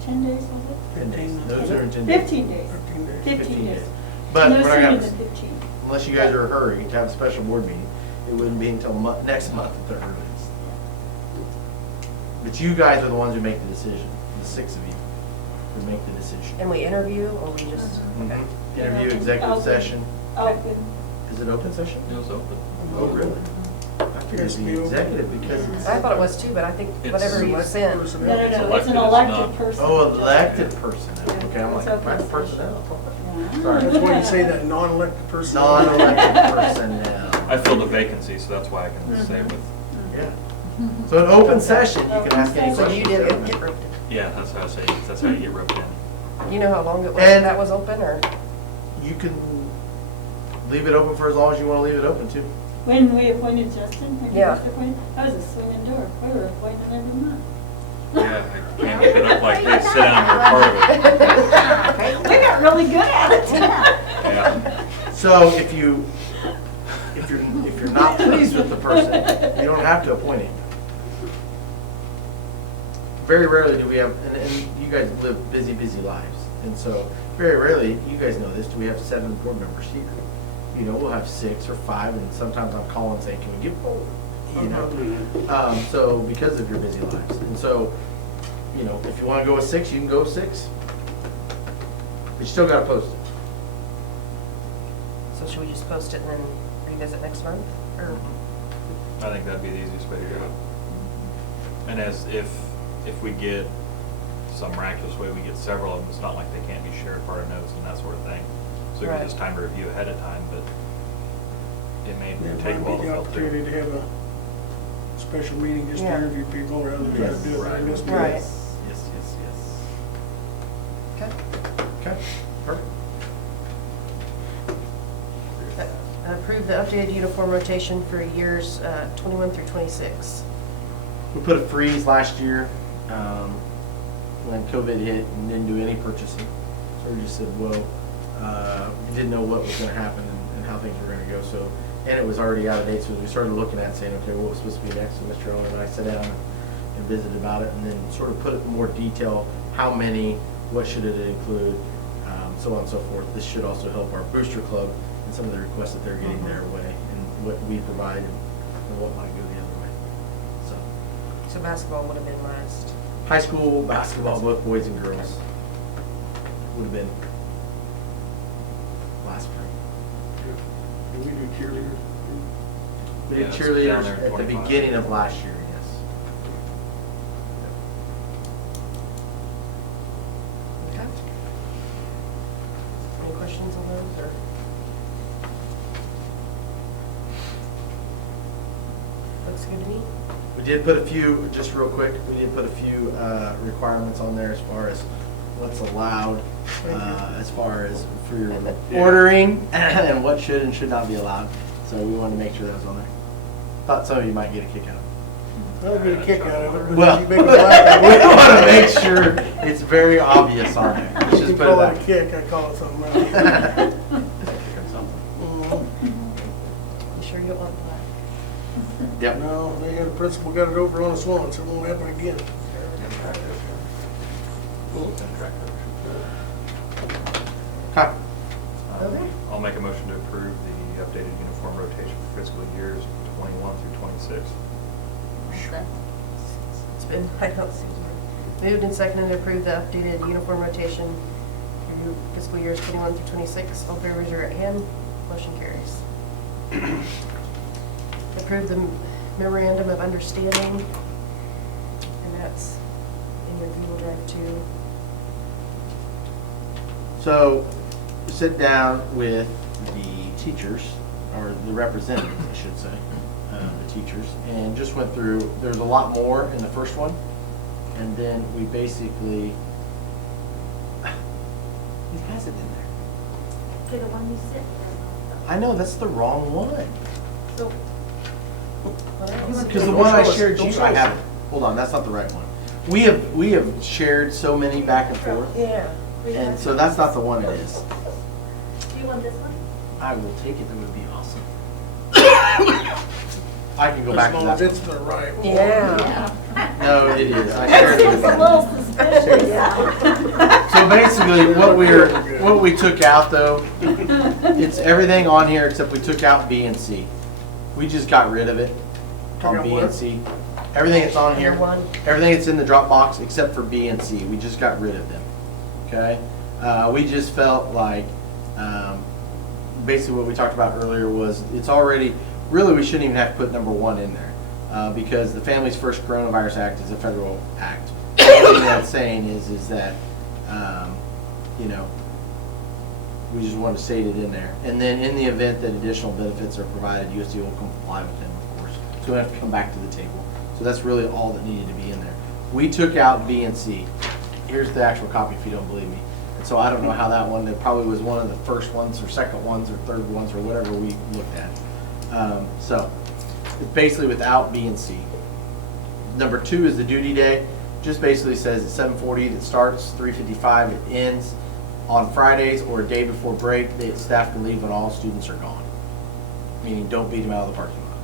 10 days, was it? 10 days. Those are in 10 days. 15 days. 15 days. 15 days. But No we're not sooner gonna, than 15. unless you guys are in a hurry to have a special board meeting, it wouldn't be until next month at the earliest. But you guys are the ones who make the decision, the 6 of you who make the decision. And we interview, or we just, okay. Mhm. Interview, executive session. Open. Is it open session? It was open. Oh, really? I figured it'd be executive because it's. I thought it was too, but I think It's whatever you Select send. personnel. No, It's it's an elected, it's elected not- person. Oh, elected personnel. Okay, I'm like, It's open elected session. personnel. Yeah. Sorry. That's why you say that, non-elected person. Non-elected personnel. I filled a vacancy, so that's why I can say with, Yeah. So an open session, you can ask any Open So questions. you did to get everybody. roped yeah, that's how I say, that's how you get roped in. in. You know how long it was And- that was open, or? You can leave it open for as long as you want to leave it open too. When we appointed Justin, when he Yeah. was appointed, that was a swinging door. We were appointing every month. Yeah, I can't keep it up like they sit down and we're part of it. We got really good at it. Yeah. So if you're not pleased with the person, you don't have to appoint him. Very rarely do we have, and you guys live busy lives, and so very rarely, you guys know this, do we have 7 board members here? You know, we'll have 6 or 5, and sometimes I'm calling saying, can we get 4? You know, so because of your busy lives, and so, you know, if you want to go with 6, you can go with 6. But you still got to post it. So should we just post it and then revisit next month, or? I think that'd be the easiest way to go. And as if we get some miraculous way, we get several of them, it's not like they can't be shared part of notes and that sort of thing. So it Right. gives us time to review ahead of time, but it may Yeah, it take a might while be to the filter. opportunity to have a special meeting just to Yeah. interview people rather than try to do it Right. in this Right. meeting. Yes. Okay. Okay, perfect. Approve the updated uniform rotation for years 21 through 26. We put a freeze last year when COVID hit and didn't do any purchasing. So we just said, well, we didn't know what was going to happen and how things were going to go. So, and it was already out of date. So we started looking at saying, okay, what was supposed to be next? And Mr. Owen and I sat down and visited about it, and then sort of put it in more detail. How many? What should it include? So on and so forth. This should also help our booster club and some of the requests that they're getting their way, and what we provide and what might go the other way. So. So basketball would have been last. High school basketball, both boys and girls, would have been last spring. Can we do cheerleaders? We Yeah, did it's down cheerleaders there at at the 25. beginning of last year, yes. Okay. Any questions on those, or? Looks good to me. We did put a few, just real quick, we did put a few requirements on there as far as what's allowed, as far as for your ordering, and what should and should not be allowed. So we wanted to make sure that was on there. Thought some of you might get a kick out of it. I'll get a kick out of it, but Well, if we you make a black want to make sure it's very obvious on there. Let's You just put it call that it a way. kick, I call it something else. You sure you don't want black? Yep. No, the principal got it over on us once, it won't happen again. Okay. Okay. I'll make a motion to approve the updated uniform rotation for fiscal years 21 through 26. It's been, moved and seconded to approve the updated uniform rotation through fiscal years 21 through 26. All in favor, raise your right hand. Motion carries. Approve the memorandum of understanding, and that's in your Google Drive too. So, sit down with the teachers, or the representatives, I should say, the teachers, and just went through, there's a lot more in the first one, and then we basically, he has it in there. Okay, the one you sit. I know, that's the wrong one. So, Because the one I shared you, I have, hold on, that's not the right one. We have shared so many back and forth, Yeah. and so that's not the one it is. do you want this one? I will take it, that would be awesome. I can go back As to long as that. it's the right one. Yeah. No, it is. I shared it with It's a you. little suspicious. So basically, what we took out though, it's everything on here except we took out B and C. We just got rid of it Took on out B what? and C. Everything that's on here, Under one. everything that's in the Dropbox except for B and C, we just got rid of them. Okay? We just felt like, basically what we talked about earlier was, it's already, really we shouldn't even have to put number 1 in there. Because the Families First Coronavirus Act is a federal act. What that's saying is that, you know, we just want to state it in there. And then in the event that additional benefits are provided, USD will comply with them, of course. So we have to come back to the table. So that's really all that needed to be in there. We took out B and C. Here's the actual copy if you don't believe me. And so I don't know how that one, that probably was one of the first ones or second ones or third ones or whatever we looked at. So it's basically without B and C. Number 2 is the duty day. Just basically says at 7:40 it starts, 3:55 it ends. On Fridays or a day before break, the staff can leave when all students are gone. Meaning don't beat them out of the parking lot.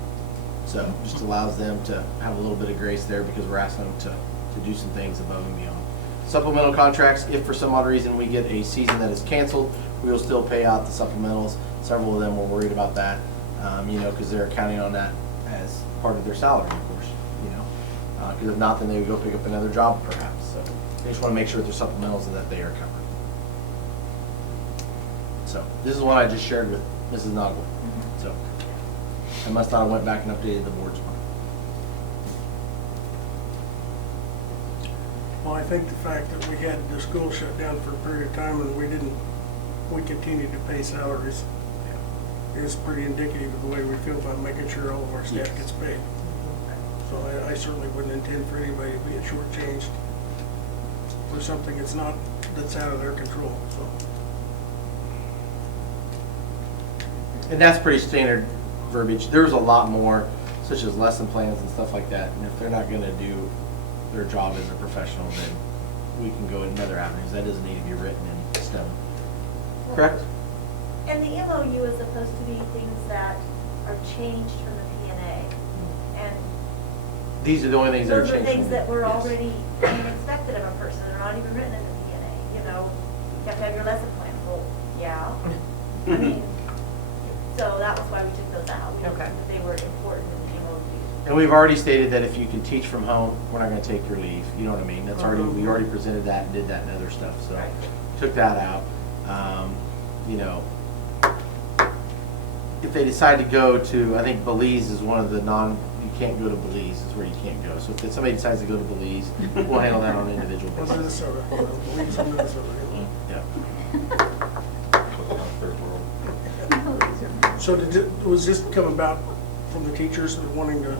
So just allows them to have a little bit of grace there because we're asking them to do some things above and beyond. Supplemental contracts, if for some odd reason we get a season that is canceled, we will still pay out the supplementals. Several of them were worried about that, you know, because they're counting on that as part of their salary, of course, you know. Because if not, then they would go pick up another job perhaps. So they just want to make sure that their supplementals and that they are covered. So this is what I just shared with Mrs. Noggle. So I must not have went back and updated the board's one. Well, I think the fact that we had the school shut down for a period of time and we continued to pay salaries is pretty indicative of the way we feel about making sure all of our staff Yes. gets paid. So I certainly wouldn't intend for anybody to be shortchanged for something that's out of their control, so. And that's pretty standard verbiage. There's a lot more, such as lesson plans and stuff like that. And if they're not going to do their job as a professional, then we can go in other avenues. That doesn't need to be written in stone. Correct? And the MOU is supposed to be things that are changed from the P&A. And These are the only things that are those are changed. things from- that were yes. already expected of a person. They're not even written in the P&A. You know, you have to have your lesson plan. Well, yeah. I mean, so that was why we took those out. We knew Okay. that they were important in the MOU. And we've already stated that if you can teach from home, we're not going to take your leave. You know what I mean? That's already, we already presented that and did that and other stuff. So Right. took that out. You know, if they decide to go to, I think Belize is one of the you can't go to Belize is where you can't go. So if somebody decides to go to Belize, we'll handle that on an individual Or basis. Minnesota, Belize in Minnesota. Yeah. Third world. So was this come about from the teachers wanting to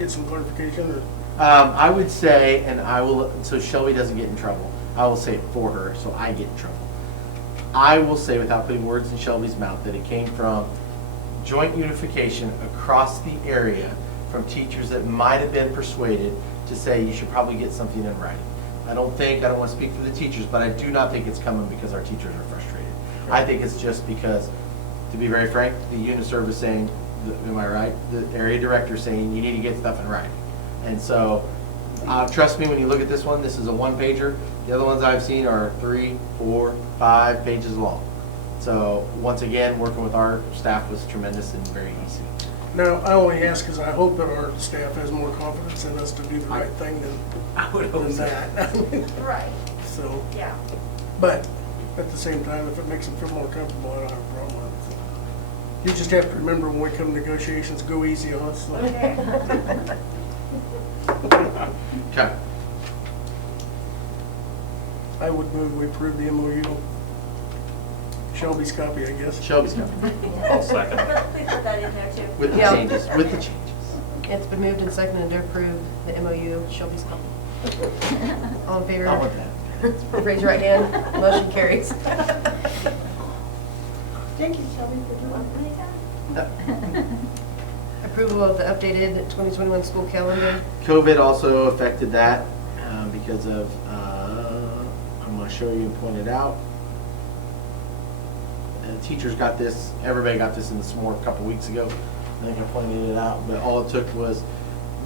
get some clarification, or? I would say, and I will, so Shelby doesn't get in trouble, I will say it for her, so I get in trouble. I will say, without putting words in Shelby's mouth, that it came from joint unification across the area from teachers that might have been persuaded to say you should probably get something in writing. I don't want to speak for the teachers, but I do not think it's coming because our teachers are frustrated. I think it's just because, to be very frank, the UNISERV is saying, am I right? The area director saying you need to get stuff in writing. And so, trust me, when you look at this one, this is a one-pager. The other ones I've seen are 3, 4, 5 pages long. So once again, working with our staff was tremendous and very easy. Now, I only ask because I hope that our staff has more confidence in us to do the right thing I would hope than so. that. Right, So, yeah. but at the same time, if it makes them feel more comfortable, I don't have a problem with it. You just have to remember when we come to negotiations, go easy on us. So. Okay. I would move we approve the MOU. Shelby's copy, I guess. Shelby's coming I'll second. Please put that in there too. with the Yeah. changes. With the changes. It's been moved and seconded to approve the MOU. Shelby's copy. All in favor? I want that. Raise your right hand. Motion carries. Thank you, Shelby, for doing that. Approval of the updated 2021 school calendar. COVID also affected that because of, I'm going to show you and point it out. Teachers got this, everybody got this in the SMORE a couple weeks ago. I think I pointed it out, but all it took was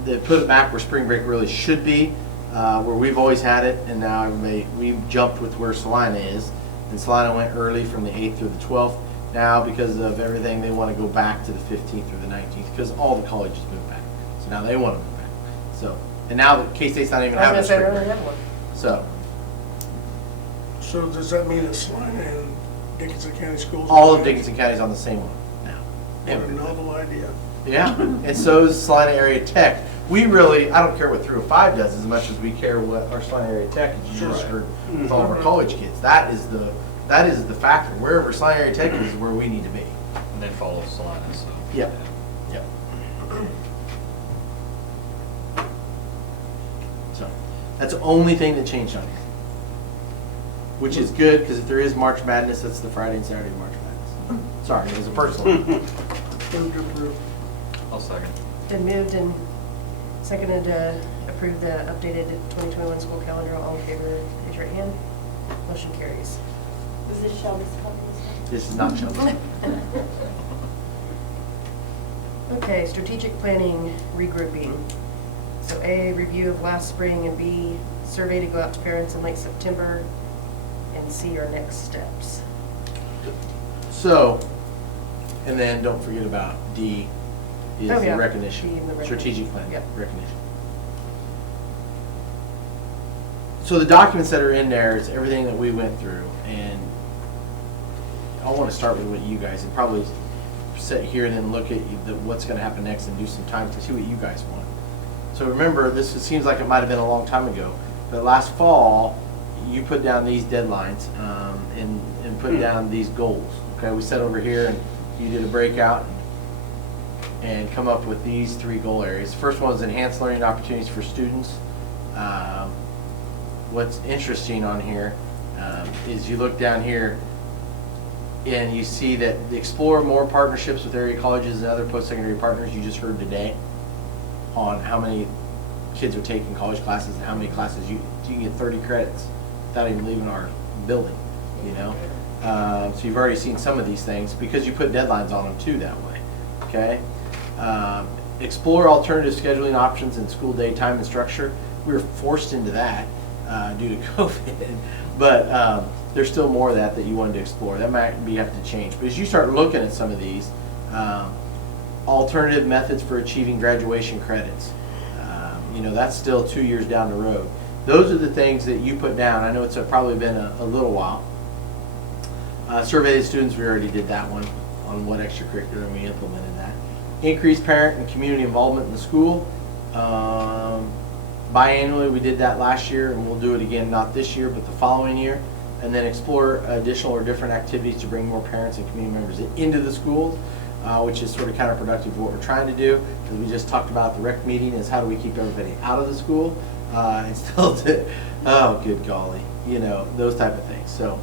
they put it back where spring break really should be, where we've always had it, and now we jumped with where Salina is. And Salina went early from the 8th through the 12th. Now, because of everything, they want to go back to the 15th through the 19th because all the colleges moved back. So now they want to move back. So, and now that K-State's not even I having a was gonna say, spring I break. don't have one. So, So does that mean that Salina and Dickinson County Schools? all of Dickinson County's on the same one now. What a Everybody. novel idea. Yeah, and so is Salina Area Tech. We really, I don't care what 305 does as much as we care what our Salina Area Tech, as you just heard with all of our college kids. That is the factor. Wherever Salina Area Tech is where we need to be. And they follow Salina, so. Yep. Yep. So, that's the only thing that changed on here. Which is good, because if there is March Madness, that's the Friday and Saturday of March Madness. Sorry, it was a personal one. Move to approve. I'll second. Been moved and seconded to approve the updated 2021 school calendar. All in favor, raise your right hand. Motion carries. Is this Shelby's copy as well? This is not Shelby. Okay, strategic planning regrouping. So A, review of last spring, and B, survey to go out to parents in late September, and C, our next steps. So, and then don't forget about D is Oh, yeah. the D recognition, and the recognition. strategic plan, Yep. recognition. So the documents that are in there is everything that we went through, and I want to start with what you guys, and probably sit here and then look at what's going to happen next and do some time to see what you guys want. So remember, this seems like it might have been a long time ago, but last fall, you put down these deadlines and put down these goals. Okay, we sat over here and you did a breakout and come up with these 3 goal areas. First one is enhanced learning opportunities for students. What's interesting on here is you look down here and you see that explore more partnerships with area colleges and other post-secondary partners. You just heard today on how many kids are taking college classes and how many classes you can get 30 credits without even leaving our building, you know. So you've already seen some of these things because you put deadlines on them too that way, okay? Explore alternative scheduling options in school day time and structure. We were forced into that due to COVID, but there's still more of that you wanted to explore. That might be have to change. But as you start looking at some of these, alternative methods for achieving graduation credits, you know, that's still 2 years down the road. Those are the things that you put down. I know it's probably been a little while. Survey the students, we already did that one on what extracurricular, and we implemented that. Increase parent and community involvement in the school. Biannually, we did that last year, and we'll do it again, not this year, but the following year. And then explore additional or different activities to bring more parents and community members into the schools, which is sort of counterproductive to what we're trying to do, because we just talked about the rec meeting is how do we keep everybody out of the school, and still, oh, good golly, you know, those type of things. So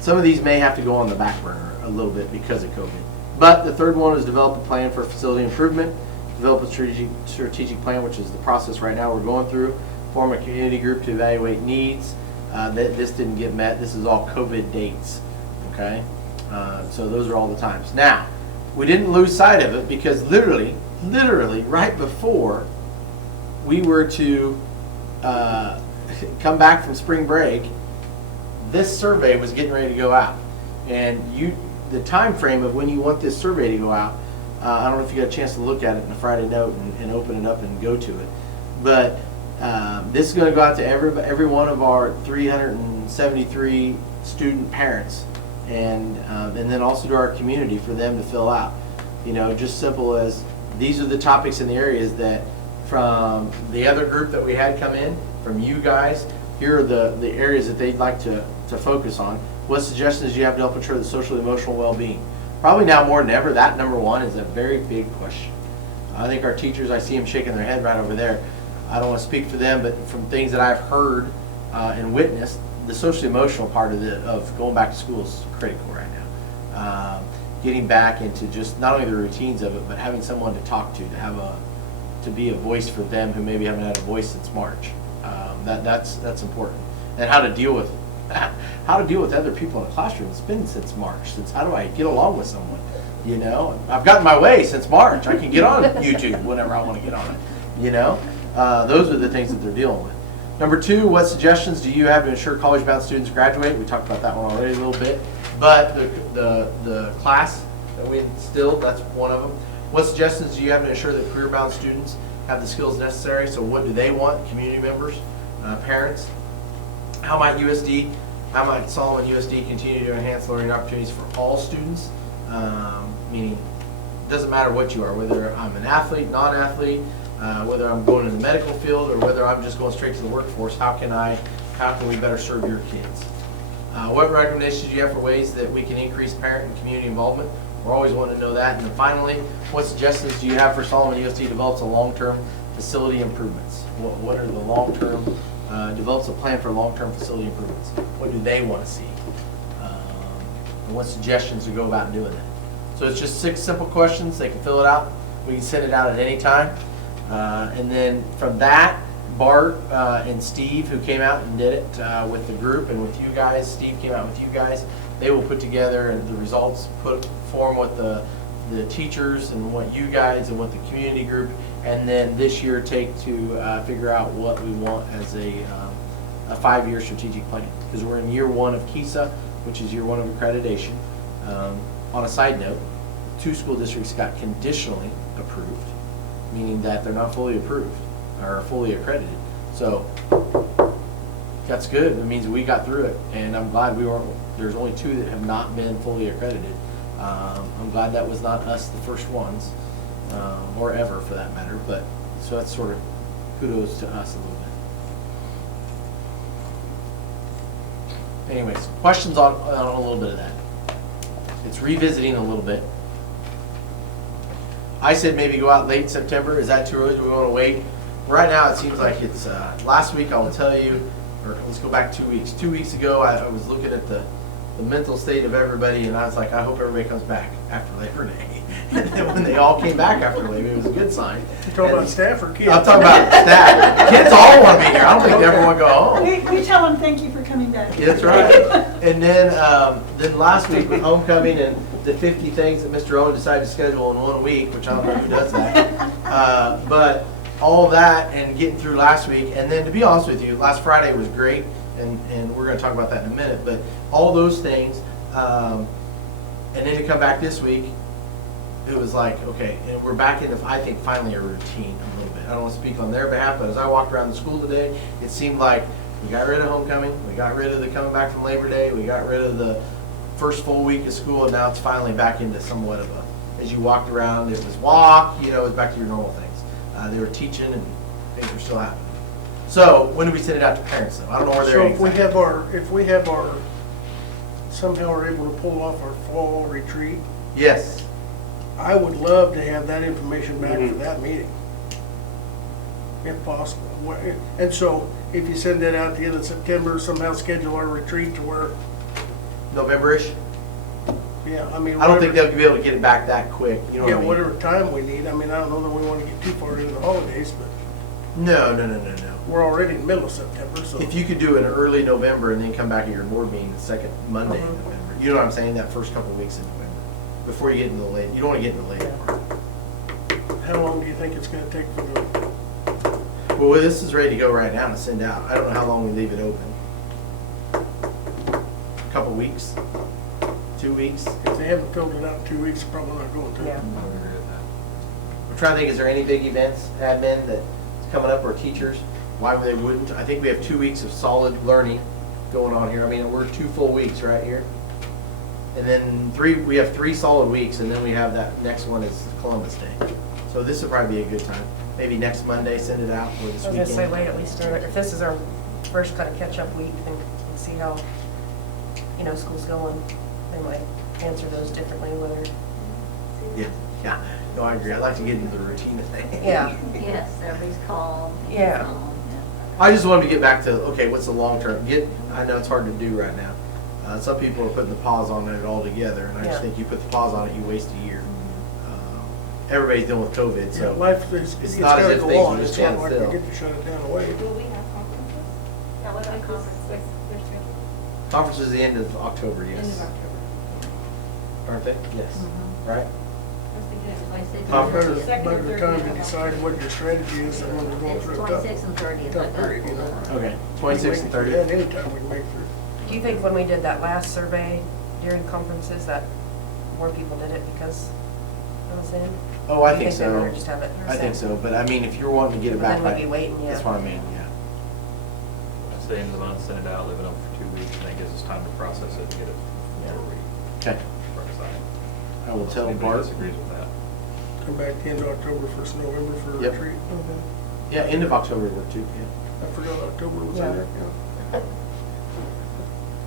some of these may have to go on the back burner a little bit because of COVID. But the third one is develop a plan for facility improvement, develop a strategic plan, which is the process right now we're going through, form a community group to evaluate needs. This didn't get met. This is all COVID dates, okay? So those are all the times. Now, we didn't lose sight of it because literally right before we were to come back from spring break, this survey was getting ready to go out. And the time frame of when you want this survey to go out, I don't know if you got a chance to look at it in a Friday note and open it up and go to it. But this is going to go out to every one of our 373 student parents, and then also to our community for them to fill out. You know, just simple as these are the topics in the areas that from the other group that we had come in, from you guys, here are the areas that they'd like to focus on. What suggestions do you have to help ensure the social and emotional well-being? Probably now more than ever, that number one is a very big question. I think our teachers, I see them shaking their head right over there. I don't want to speak for them, but from things that I've heard and witnessed, the social emotional part of going back to school is critical right now. Getting back into just not only the routines of it, but having someone to talk to be a voice for them who maybe haven't had a voice since March. That's important. And how to deal with other people in the classroom. It's been since March. How do I get along with someone? You know, I've gotten my way since March. I can get on YouTube whenever I want to get on it. You know, those are the things that they're dealing with. Number two, what suggestions do you have to ensure college-bound students graduate? We talked about that one already a little bit. But the class that we instilled, that's one of them. What suggestions do you have to ensure that career-bound students have the skills necessary? So what do they want? Community members, parents. How might Solomon USD continue to enhance learning opportunities for all students? Meaning, it doesn't matter what you are, whether I'm an athlete, non-athlete, whether I'm going in the medical field, or whether I'm just going straight to the workforce. How can we better serve your kids? What recommendations do you have for ways that we can increase parent and community involvement? We're always wanting to know that. And then finally, what suggestions do you have for Solomon USD develops a long-term facility improvements? What are the long-term, develops a plan for long-term facility improvements? What do they want to see? And what suggestions to go about doing that? So it's just 6 simple questions. They can fill it out. We can send it out at any time. And then from that, Bart and Steve, who came out and did it with the group and with you guys, Steve came out with you guys, they will put together the results, form what the teachers and what you guys and what the community group, and then this year take to figure out what we want as a 5-year strategic plan. Because we're in year 1 of KISA, which is year 1 of accreditation. On a side note, 2 school districts got conditionally approved, meaning that they're not fully approved or fully accredited. So that's good. It means we got through it, and I'm glad there's only 2 that have not been fully accredited. I'm glad that was not us the first ones, or ever for that matter, but so that's sort of kudos to us a little bit. Anyways, questions on a little bit of that. It's revisiting a little bit. I said maybe go out late September. Is that too early? Do we want to wait? Right now it seems like it's, last week I will tell you, or let's go back 2 weeks. 2 weeks ago I was looking at the mental state of everybody, and I was like, I hope everybody comes back after Labor Day. And then when they all came back after Labor, it was a good sign. You talking about staff or kids? I'm talking about staff. Kids all want to be here. I don't think they ever want to go home. We tell them thank you for coming back. Yeah, that's right. And then last week with homecoming and the 50 things that Mr. Owen decided to schedule in 1 week, which I don't know who does that. But all that and getting through last week, and then to be honest with you, last Friday was great, and we're going to talk about that in a minute. But all those things, and then to come back this week, it was like, okay, and we're back into, I think, finally a routine a little bit. I don't want to speak on their behalf, but as I walked around the school today, it seemed like we got rid of homecoming, we got rid of the coming back from Labor Day, we got rid of the first full week of school, and now it's finally back into somewhat of as you walked around, it was walk, it was back to your normal things. They were teaching and things were still happening. So when do we send it out to parents though? I don't know where they're at. So if we have our, somehow we're able to pull off our fall retreat. Yes. I would love to have that information back for that meeting, if possible. And so if you send that out at the end of September, somehow schedule our retreat to where. November-ish? Yeah, I mean. I don't think they'll be able to get it back that quick. You know what I mean? Whatever time we need. I mean, I don't know that we want to get too far into the holidays, but. No. We're already in the middle of September, so. If you could do an early November and then come back at your board meeting the second Monday in November. You know what I'm saying? That first couple of weeks in November. before you get into the late, you don't want to get into the later part. How long do you think it's gonna take for the, Well, this is ready to go right now to send out. I don't know how long we leave it open. A couple weeks? 2 weeks? if they haven't filled it out in 2 weeks, it's probably not going to. Yeah. I'm trying to think, is there any big events, admin, that's coming up, or teachers? Why they wouldn't? I think we have 2 weeks of solid learning going on here. I mean, we're 2 full weeks right here. And then we have 3 solid weeks, and then we have that next one is Columbus Day. So this would probably be a good time. Maybe next Monday, send it out, or this I was gonna say, weekend. wait, at least, if this is our first kind of catch-up week, then we'll see how, school's going. They might answer those differently, whether, Yeah, no, I agree. I'd like to get into the routine of things. yeah. Yes, everybody's calm. Yeah. I just wanted to get back to, okay, what's the long term? I know it's hard to do right now. Some people are putting the pause on it altogether, and I just Yeah. think you put the pause on it, you waste a year. Everybody's dealing with COVID, Yeah, so. life is, It's it's not as gotta if go things on, would it's stand not like we still. get to shut it down away. Will we have conferences? Yeah, what about conferences? They're scheduled Conference is the end of October, end of yes. October. Aren't they? Yes. Right? I was thinking it was like Better, second or better the third time week to of decide October. what your strategy is and when we're going It's through a tough, 26th and 30th. tough period, you know. Okay, 26 and 30. Yeah, anytime we can make through. Do you think when we did that last survey during conferences that more people did it because it was in? Oh, I Do you think they so. better just have it I think so, but I mean, if you're wanting to get it But back then by. we'd be waiting, yeah. That's what I mean, yeah. I'd say end of the month, send it out, leave it up for 2 weeks, and that gives us time to process it and get it before we Okay, decide. I will tell Anybody Bart. disagrees with that? Come back the end of October, 1st November for a Yep. retreat. Yeah, end of October work too, yeah. I forgot October was Yeah. in there. Yeah.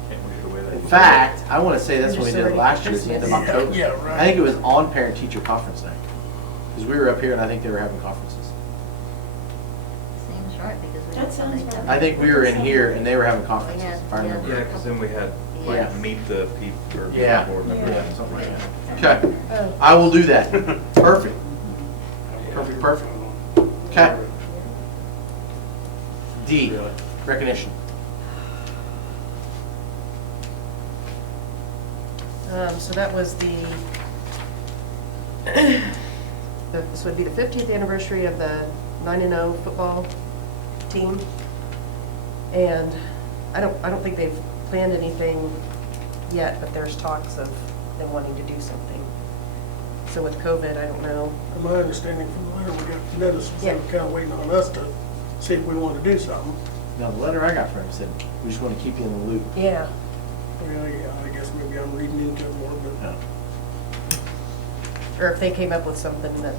Can't we get away with that? In fact, I want to say that's when we Just did it already last year, it's the end of Yeah, October. yeah, right. I think it was on parent-teacher conference night. Because we were up here and I think they were having conferences. Seems right, because we That had somebody sounds come. right. I think we were in here and they were having conferences, if I remember. Yeah, because then we had, Yeah. like, meet the people, or meet Yeah. the board members. Yeah, something like that. Okay, I will do that. Perfect. Perfect. Okay. D, recognition. So that was this would be the 50th anniversary of the 9-0 football team. And I don't think they've planned anything yet, but there's talks of them wanting to do something. So with COVID, I don't know. From my understanding from the letter, we got notice, they Yeah. were kind of waiting on us to see if we want to do something. Now, the letter I got from him said, we just want to keep you in the loop. Yeah. Well, yeah, I guess maybe I'm reading into it more, but Yeah. Or if they came up with something that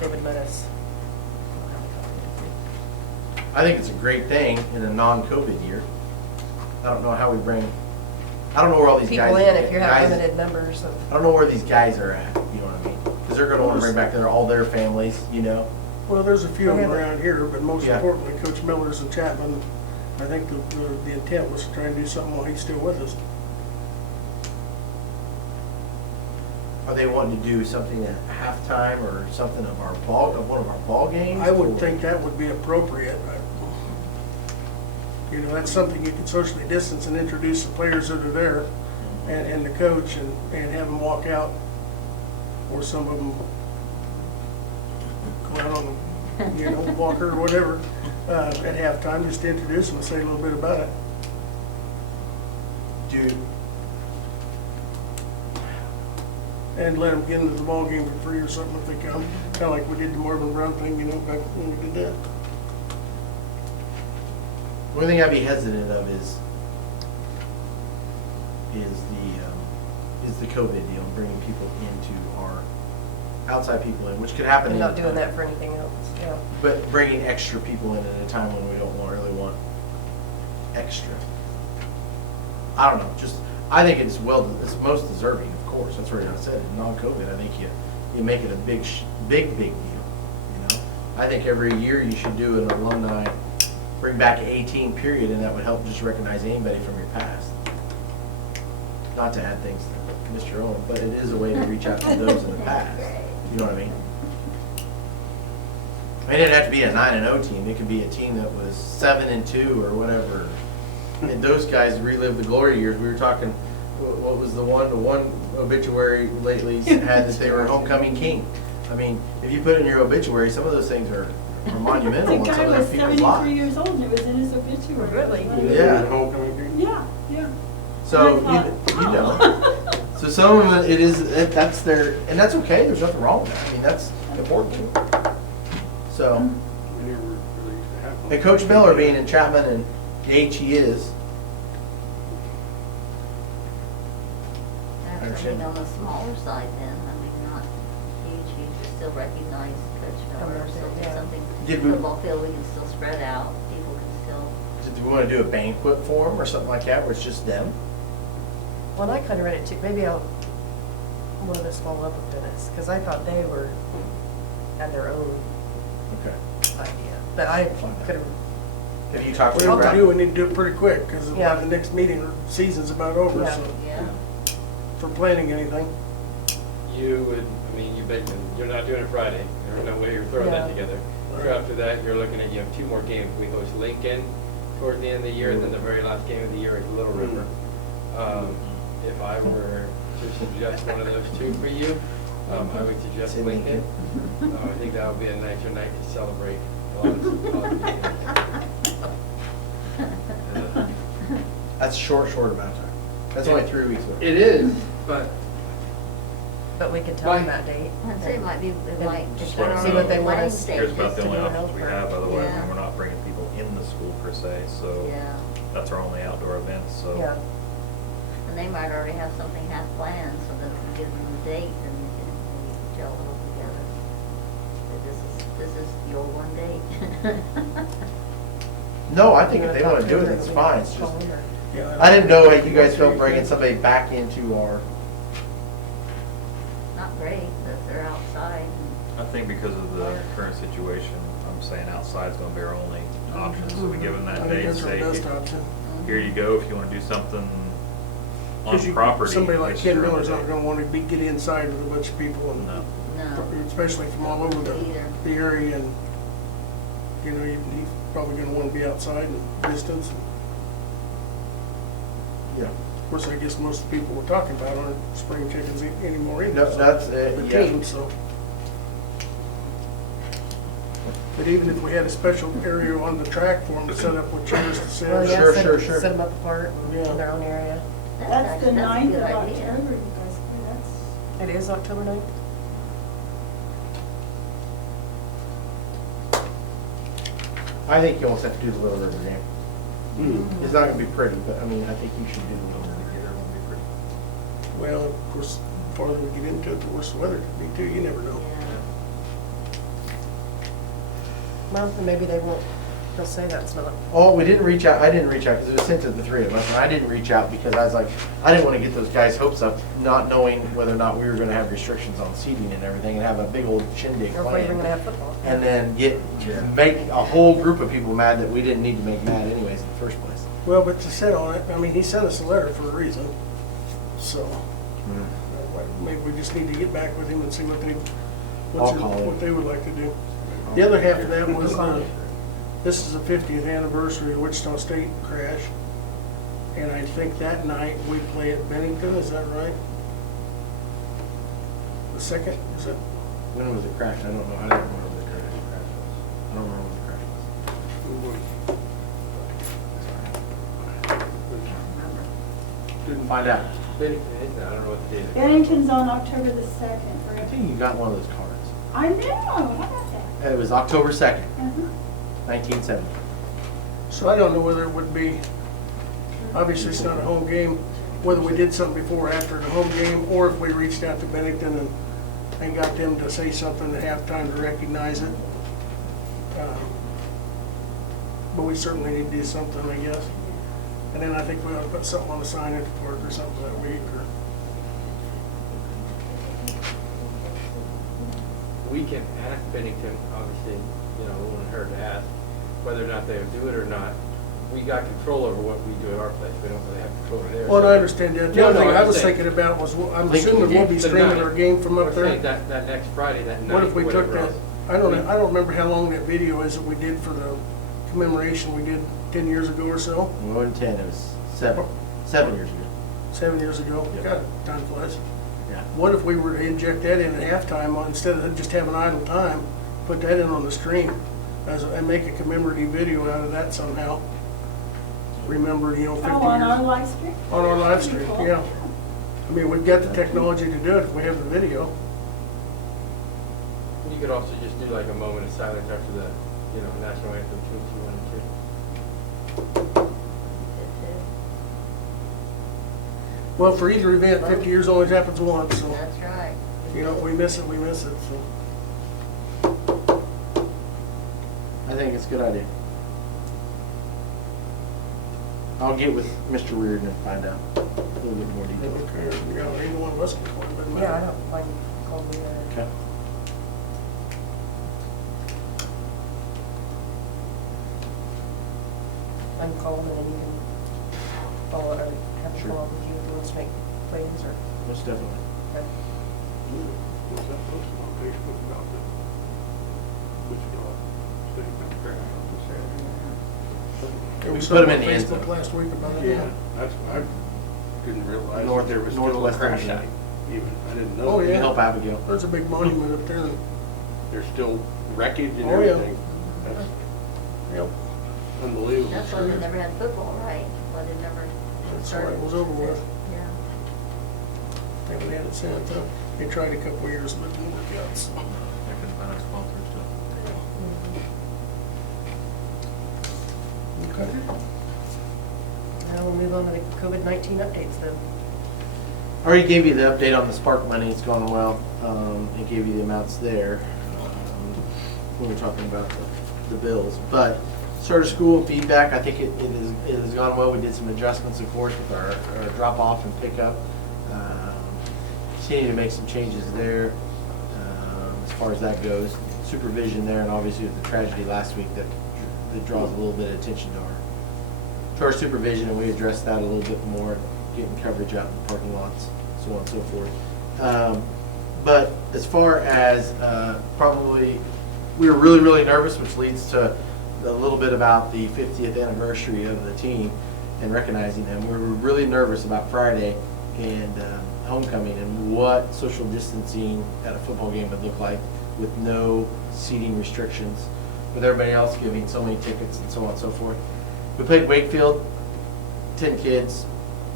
they would let us. I think it's a great thing in a non-COVID year. I don't know how we bring, I don't know where all these guys. People in if you have guys- limited numbers of. I don't know where these guys are at, you know what I mean? Because they're going to want to bring back all their families, you know? well, there's a few of them Okay. around here, but most Yeah. importantly, Coach Miller's and Chapman, I think the intent was to try and do something while he's still with us. Are they wanting to do something at halftime or something of one of our ball games? I would or- think that would be appropriate. You know, that's something you can socially distance and introduce the players that are there and the coach and have them walk out, or some of them go out on, walker or whatever, at halftime, just to introduce them and say a little bit about it. Dude, And let them get into the ball game for free or something if they come, kind of like we did the Marvin Brown thing, back when we did that. the only thing I'd be hesitant of is the COVID deal, bringing people into our, outside people in, which could happen. I'm not anytime. doing that for anything else, yeah. But bringing extra people in at a time when we don't really want extra. I don't know, I think it's most deserving, of course, that's what I said, non-COVID, I think you make it a big deal, you know? I think every year you should do an alumni, bring back an 18 period, and that would help just recognize anybody from your past. Not to add things to Mr. Owen, but it is a way to reach out to those in the past, you know what I mean? It didn't have to be a 9-0 team. It could be a team that was 7-2 or whatever. And those guys relive the glory years. We were talking, what was the one? The one obituary lately had that they were homecoming king. I mean, if you put in your obituary, some of those things are monumental in The some guy of was those people's 73 lives. years old and it was in his obituary. Really? Yeah. Homecoming game? Yeah, yeah. So, And I you thought, know, oh. so some of it is, that's their, and that's okay, there's nothing wrong with that. I mean, that's important too. So, We never really used to have. and Coach Miller being in Chapman and the age he is, That's understand. something on the smaller side then, I mean, not huge, but still recognize Coach Miller, or still do Yeah. something. Did we- Football field, we can still spread out, people can still. do we want to do a banquet for them or something like that where it's just them? Well, I kind of read it too, maybe I'll, one of us follow up with Dennis, because I thought they had their own Okay. idea, but I could have, Have you talked What to we have Brad? to do, we need to do it pretty quick, because Yeah. by the next meeting, our season's about over, Yeah. so, Yeah. for planning anything. You would, I mean, you're not doing it Friday. There's no way you're throwing that Yeah. together. So after that, you're looking at, you have two more games. We host Lincoln towards the end of the year, and then the very last game of the year is Little River. If I were to suggest one of those two for you, I would suggest Say Lincoln. I think that would be a nicer night to celebrate a lot of games. That's a short amount of time. That's only 3 weeks away. It is, but but we could tell them that date. I'd say it might be, it might. Just if let we're 'em See on what the they want planning us- Here's about the stages. only to do options we help have, her. otherwise Yeah. we're not bringing people in the school per se, so Yeah, that's our only outdoor event, so. Yeah, and they might already have something half planned, so that we give them the date and we can gel it all together. But this is your one date. No, I think if they want to do it, it's fine. It's just, I didn't know how you guys felt bringing somebody back into our, Not great, but they're outside. I think because of the current situation, I'm saying outside's gonna be our only option, so we give them I that think date, that's our say, best option. here you go, if you wanna do something 'Cause on property. Somebody like this Ken year on Miller's the not date. gonna wanna get inside with a bunch of people and, No. No. especially from all over Either. the area and, you know, he's probably gonna wanna be outside and distance. yeah. Of course, I guess most of the people we're talking about aren't spring chickens anymore either. No, so that's, they're yeah. tame, so. But even if we had a special area on the track for them to set up with chairs to sit. well, yeah, Sure, set sure, sure. them up apart and Yeah. in their own area. That's the a 9th good of idea. October, you guys, boy, that's. It is October 9th? I think you almost have to do the Little River game. Mm. It's not gonna be pretty, but I mean, I think you should do the Little River game. Well, of course, the farther we get into it, the worse the weather could be too, you never know. Yeah. Well, then maybe they won't, they'll say that's not. Oh, we didn't reach out, I didn't reach out because it was sent to the three of us, and I didn't reach out because I was like, I didn't want to get those guys' hopes up, not knowing whether or not we were gonna have restrictions on seating and everything, and have a big old shindig Or if we're even gonna plan. have football. And then make a whole group of people mad that we didn't need to make mad anyways in the first place. Well, but to sit on it, I mean, he sent us a letter for a reason, so maybe we just need to get back with him and see what I'll call him. what they would like to do. The other half of that was, this is the 50th anniversary of Wichita State crash, and I think that night we play at Bennington, is that right? The second, is it? When was the crash? I don't know. I don't remember the crash was. I don't remember what the crash was. Didn't find out. Bennington, isn't it? I don't know what the date is. Bennington's on October the 2nd, I right? think you got one of those cards. I know, how about that? And it was October 2nd, Uh-huh. 1970. So I don't know whether it would be, obviously it's not a home game, whether we did something before or after the home game, or if we reached out to Bennington and got them to say something at halftime to recognize it. But we certainly need to do something, I guess. And then I think we ought to put something on the sign at the park or something that week, or. We can ask Bennington, obviously, you know, it wouldn't hurt to ask, whether or not they would do it or not. We got control over what we do at our place, we don't really have control over theirs. Well, I understand that. The No, other no, thing I I'm was saying- thinking about was, I'm Lincoln assuming we'll be The streaming night. our game from up We're saying there. that next Friday, that night, What if we took whatever that, else. I don't remember how long that video is that we did for the commemoration we did 10 years ago or so, It wasn't 10, it was 7. 7 years ago. 7 years ago. Yep. God, time flies. Yeah. What if we were to inject that in at halftime instead of just having idle time, put that in on the stream and make a commemorative video out of that somehow? Remember, 50 years. Oh, on our live stream? On our live stream, Pretty cool. yeah. I mean, we've got the technology to do it if we have the video. You could also just do like a moment of silence after the, national anthem, 2, 2, 1, and 2. Well, for either event, 50 years always happens once, so, That's right. we miss it, so. I think it's a good idea. I'll get with Mr. Reardon and find out a little bit more detail. Yeah, either one of us can go, it doesn't matter. Yeah, I don't mind calling me that. Okay. I'm calling and you can follow, or have a Sure. follow with you if you want to make plans or. Most definitely. Okay. What's that posted on Facebook about the Wichita State Fair? Yeah, We we put 'em saw in the on end Facebook zone. last week about it. Yeah, that's, I didn't realize North- there was still a northwest crash end zone. site even. I didn't know. Oh, We yeah. can help Abigail. There's a big monument up there. There's still wreckage and Oh, yeah. everything. That's Yep. unbelievable. That's why they never had football, right? Why they never That's why it started. was over with. Yeah. Haven't had it since. They tried a couple years, but it didn't work out, so. I couldn't find a sponsor still. Okay. Now we'll move on to the COVID-19 updates then. I already gave you the update on the Spark money. It's gone well. I gave you the amounts there when we were talking about the bills. But start of school feedback, I think it has gone well. We did some adjustments, of course, with our drop off and pickup. Continue to make some changes there as far as that goes. Supervision there, and obviously with the tragedy last week that draws a little bit of attention to our supervision, and we addressed that a little bit more, getting coverage out in the parking lots, so on and so forth. But as far as probably, we were really, really nervous, which leads to a little bit about the 50th anniversary of the team and recognizing them. We were really nervous about Friday and homecoming and what social distancing at a football game would look like with no seating restrictions, with everybody else giving so many tickets and so on and so forth. We played Wakefield, 10 kids.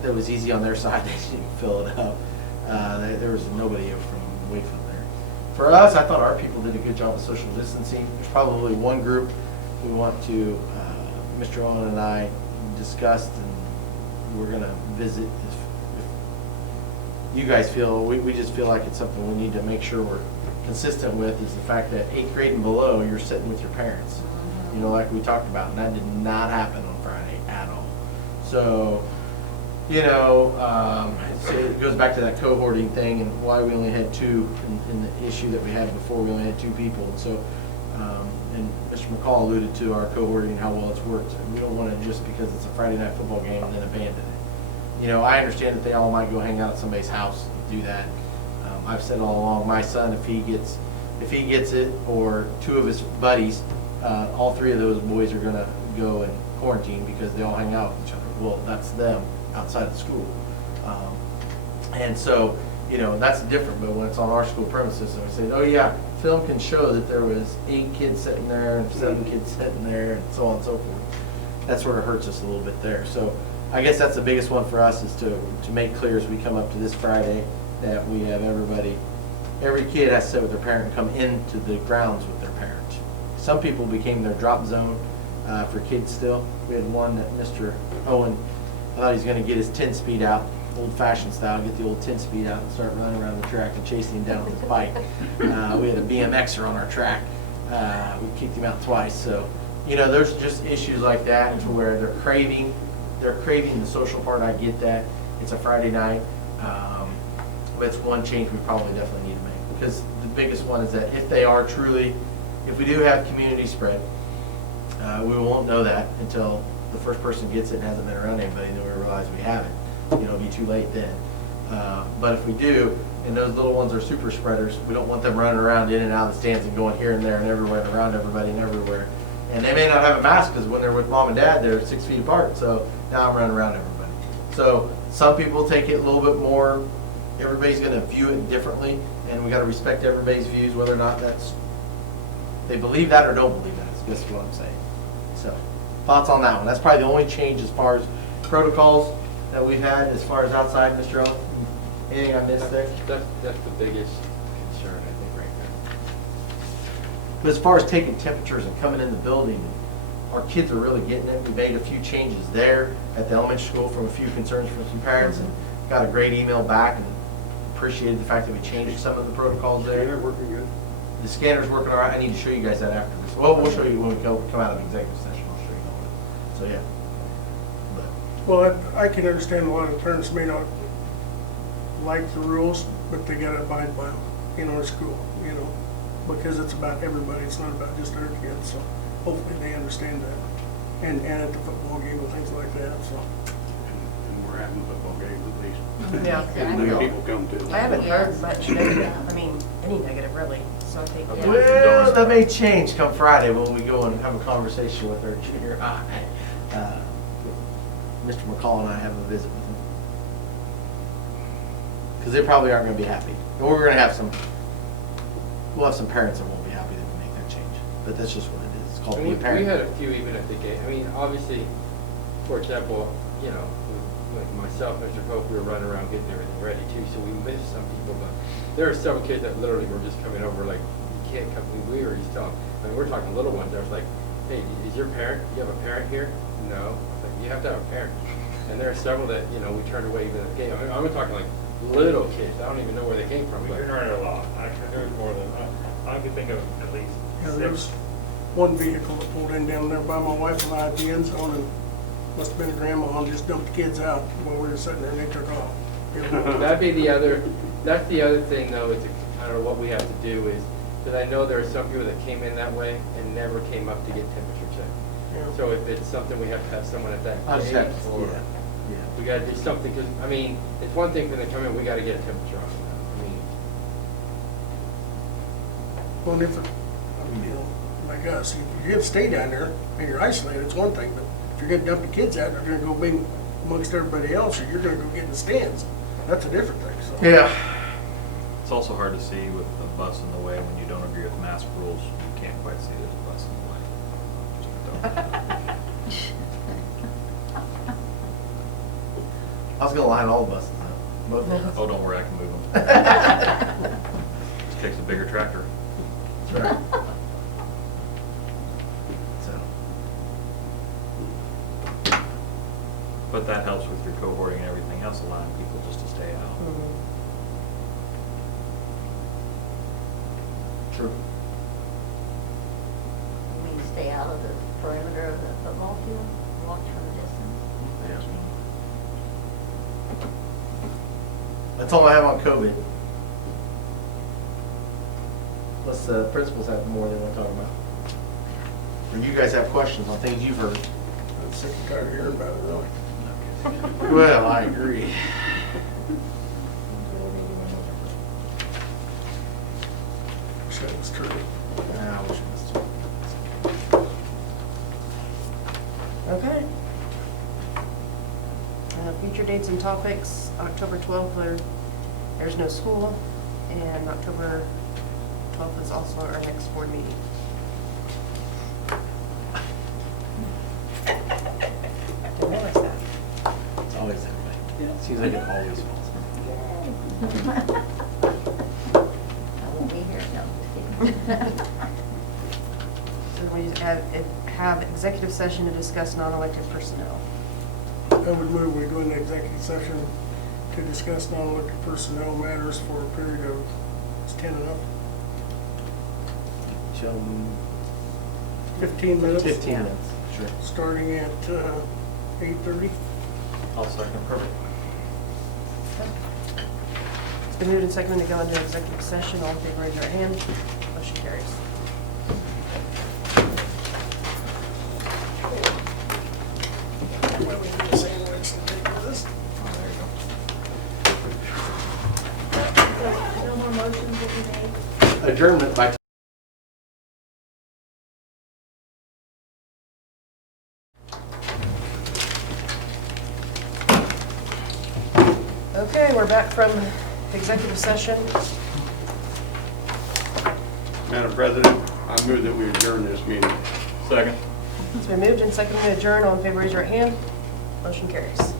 It was easy on their side. They didn't fill it up. There was nobody from Wakefield there. For us, I thought our people did a good job of social distancing. There's probably one group we want to, Mr. Owen and I discussed, and we're going to visit. If you guys feel, we just feel like it's something we need to make sure we're consistent with, is the fact that 8th grade and below, you're sitting with your parents. Like we talked about, and that did not happen on Friday at all. So, it goes back to that cohorting thing and why we only had 2 in the issue that we had before. We only had 2 people. And so, and Mr. McCall alluded to our cohorting and how well it's worked. And we don't want to just because it's a Friday night football game and then abandon it. I understand that they all might go hang out at somebody's house and do that. I've said all along, my son, if he gets it, or 2 of his buddies, all 3 of those boys are going to go and quarantine because they all hang out with each other. Well, that's them outside of school. And so, that's different, but when it's on our school premises, and we say, oh yeah, film can show that there was 8 kids sitting there and 7 kids sitting there and so on and so forth. That sort of hurts us a little bit there. So I guess that's the biggest one for us, is to make clear as we come up to this Friday that we have every kid has to sit with their parent and come into the grounds with their parent. Some people became their drop zone for kids still. We had one that Mr. Owen, I thought he was going to get his 10-speed out, old-fashioned style, get the old 10-speed out and start running around the track and chasing him down with his bike. We had a BMXer on our track. We kicked him out twice. So, there's just issues like that to where they're craving the social part. I get that. It's a Friday night. But it's one change we probably definitely need to make. Because the biggest one is that if we do have community spread, we won't know that until the first person gets it and hasn't been around anybody, then we realize we have it. It'll be too late then. But if we do, and those little ones are super spreaders, we don't want them running around in and out of the stands and going here and there and everywhere and around everybody and everywhere. And they may not have a mask because when they're with mom and dad, they're 6 feet apart. So now I'm running around everybody. So some people take it a little bit more everybody's gonna view it differently, and we gotta respect everybody's views, whether or not they believe that or don't believe that, is just what I'm saying. So, thoughts on that one? That's probably the only change as far as protocols that we've had, as far as outside, Mr. Ellen? Anything I missed there? That's the biggest concern, I think, right now. But as far as taking temperatures and coming in the building, our kids are really getting it. We made a few changes there at the elementary school from a few concerns from some parents, and got a great email back, and appreciated the fact that we changed some of the protocols They're there. working good. The scanner's working all right. I need to show you guys that after this. Well, we'll show you when we come out of executive session. I'll show you all that. So, yeah. But Well, I can understand a lot of parents may not like the rules, but they gotta abide by them in our school, you know, because it's about everybody, it's not about just our kids, so hopefully they understand that. And at the football game and things like that, so. And we're having football games at least. Yeah. And new people come to. I haven't heard much negative, I mean, any negative really, so I think, yeah. Well, that may change come Friday when we go and have a conversation with our junior high. Mr. McCall and I have a visit with him. Because they probably aren't going to be happy. And we'll have some parents that won't be happy that we make that change. But that's just what it is. It's called And being a we parent. had a few even at the game. I mean, obviously, for example, you know, like myself, Mr. Hope, we were running around getting everything ready too, so we missed some people. But there are several kids that literally were just coming over like, you can't come. We were just telling. I mean, we're talking little ones. I was like, hey, is your parent? You have a parent here? No. I was like, you have to have a parent. And there are several that, you know, we turned away even at the game. I mean, I'm talking like little kids. I don't even know where they came from. We But heard a lot. There's more than, I could think of at least Yeah, there was one vehicle that pulled in down there by my wife and I at the end zone, and must have been a grandma, and just dumped the kids out while we were sitting there, and they took off. You know? that'd be the other, that's the other thing though, is, I don't know what we have to do is, that I know there are some people that came in that way and never came up to get temperature checked. Yeah. So if it's something we have to have someone at that I'll just have gate, to- or yeah. we gotta do something, because, I mean, it's one thing when they come in, we gotta get a temperature on them. I mean, Well, if, you know, like us, if you're gonna stay down there and you're isolated, it's one thing, but if you're gonna dump the kids out, they're gonna go be amongst everybody else, or you're gonna go get in the stands, that's a different thing, so. Yeah. It's also hard to see with the bus in the way when you don't agree with mask rules. You can't quite see there's a bus in the way. Just I was going to line all the buses up. Both of them. oh, don't worry, I can move them. Just takes a bigger tractor. That's right. So. But that helps with your cohorting and everything else, allowing people just to stay out. True. You mean stay out of the perimeter of the football field, watch from a distance? That's all I have on COVID. Unless the principals have more they want to talk about. Or you guys have questions on things you've heard. I'm sick and tired of hearing about it, really. Well, I agree. Wish that was true. I wish it was Okay. Future dates and topics, October 12th, there's no school, and October 12th is also our next board meeting. Didn't realize that. It's always that way. Seems like it always falls. I won't be here, no, just kidding. So we have executive session to discuss non-elected personnel. I would move we go into executive session to discuss non-elected personnel matters for a period of, is 10 enough? 15 minutes? 15 minutes, sure. Starting at 8:30. I'll second. Perfect. It's been moved and seconded to go into executive session. All in favor, raise your hand. Motion carries. Well, we need a sandwich to take with us. No more motions will be made. Adjournment by. Okay, we're back from executive session. Madam President, I move that we adjourn this meeting. Second. It's been moved and seconded to adjourn. All in favor, raise your right hand. Motion carries.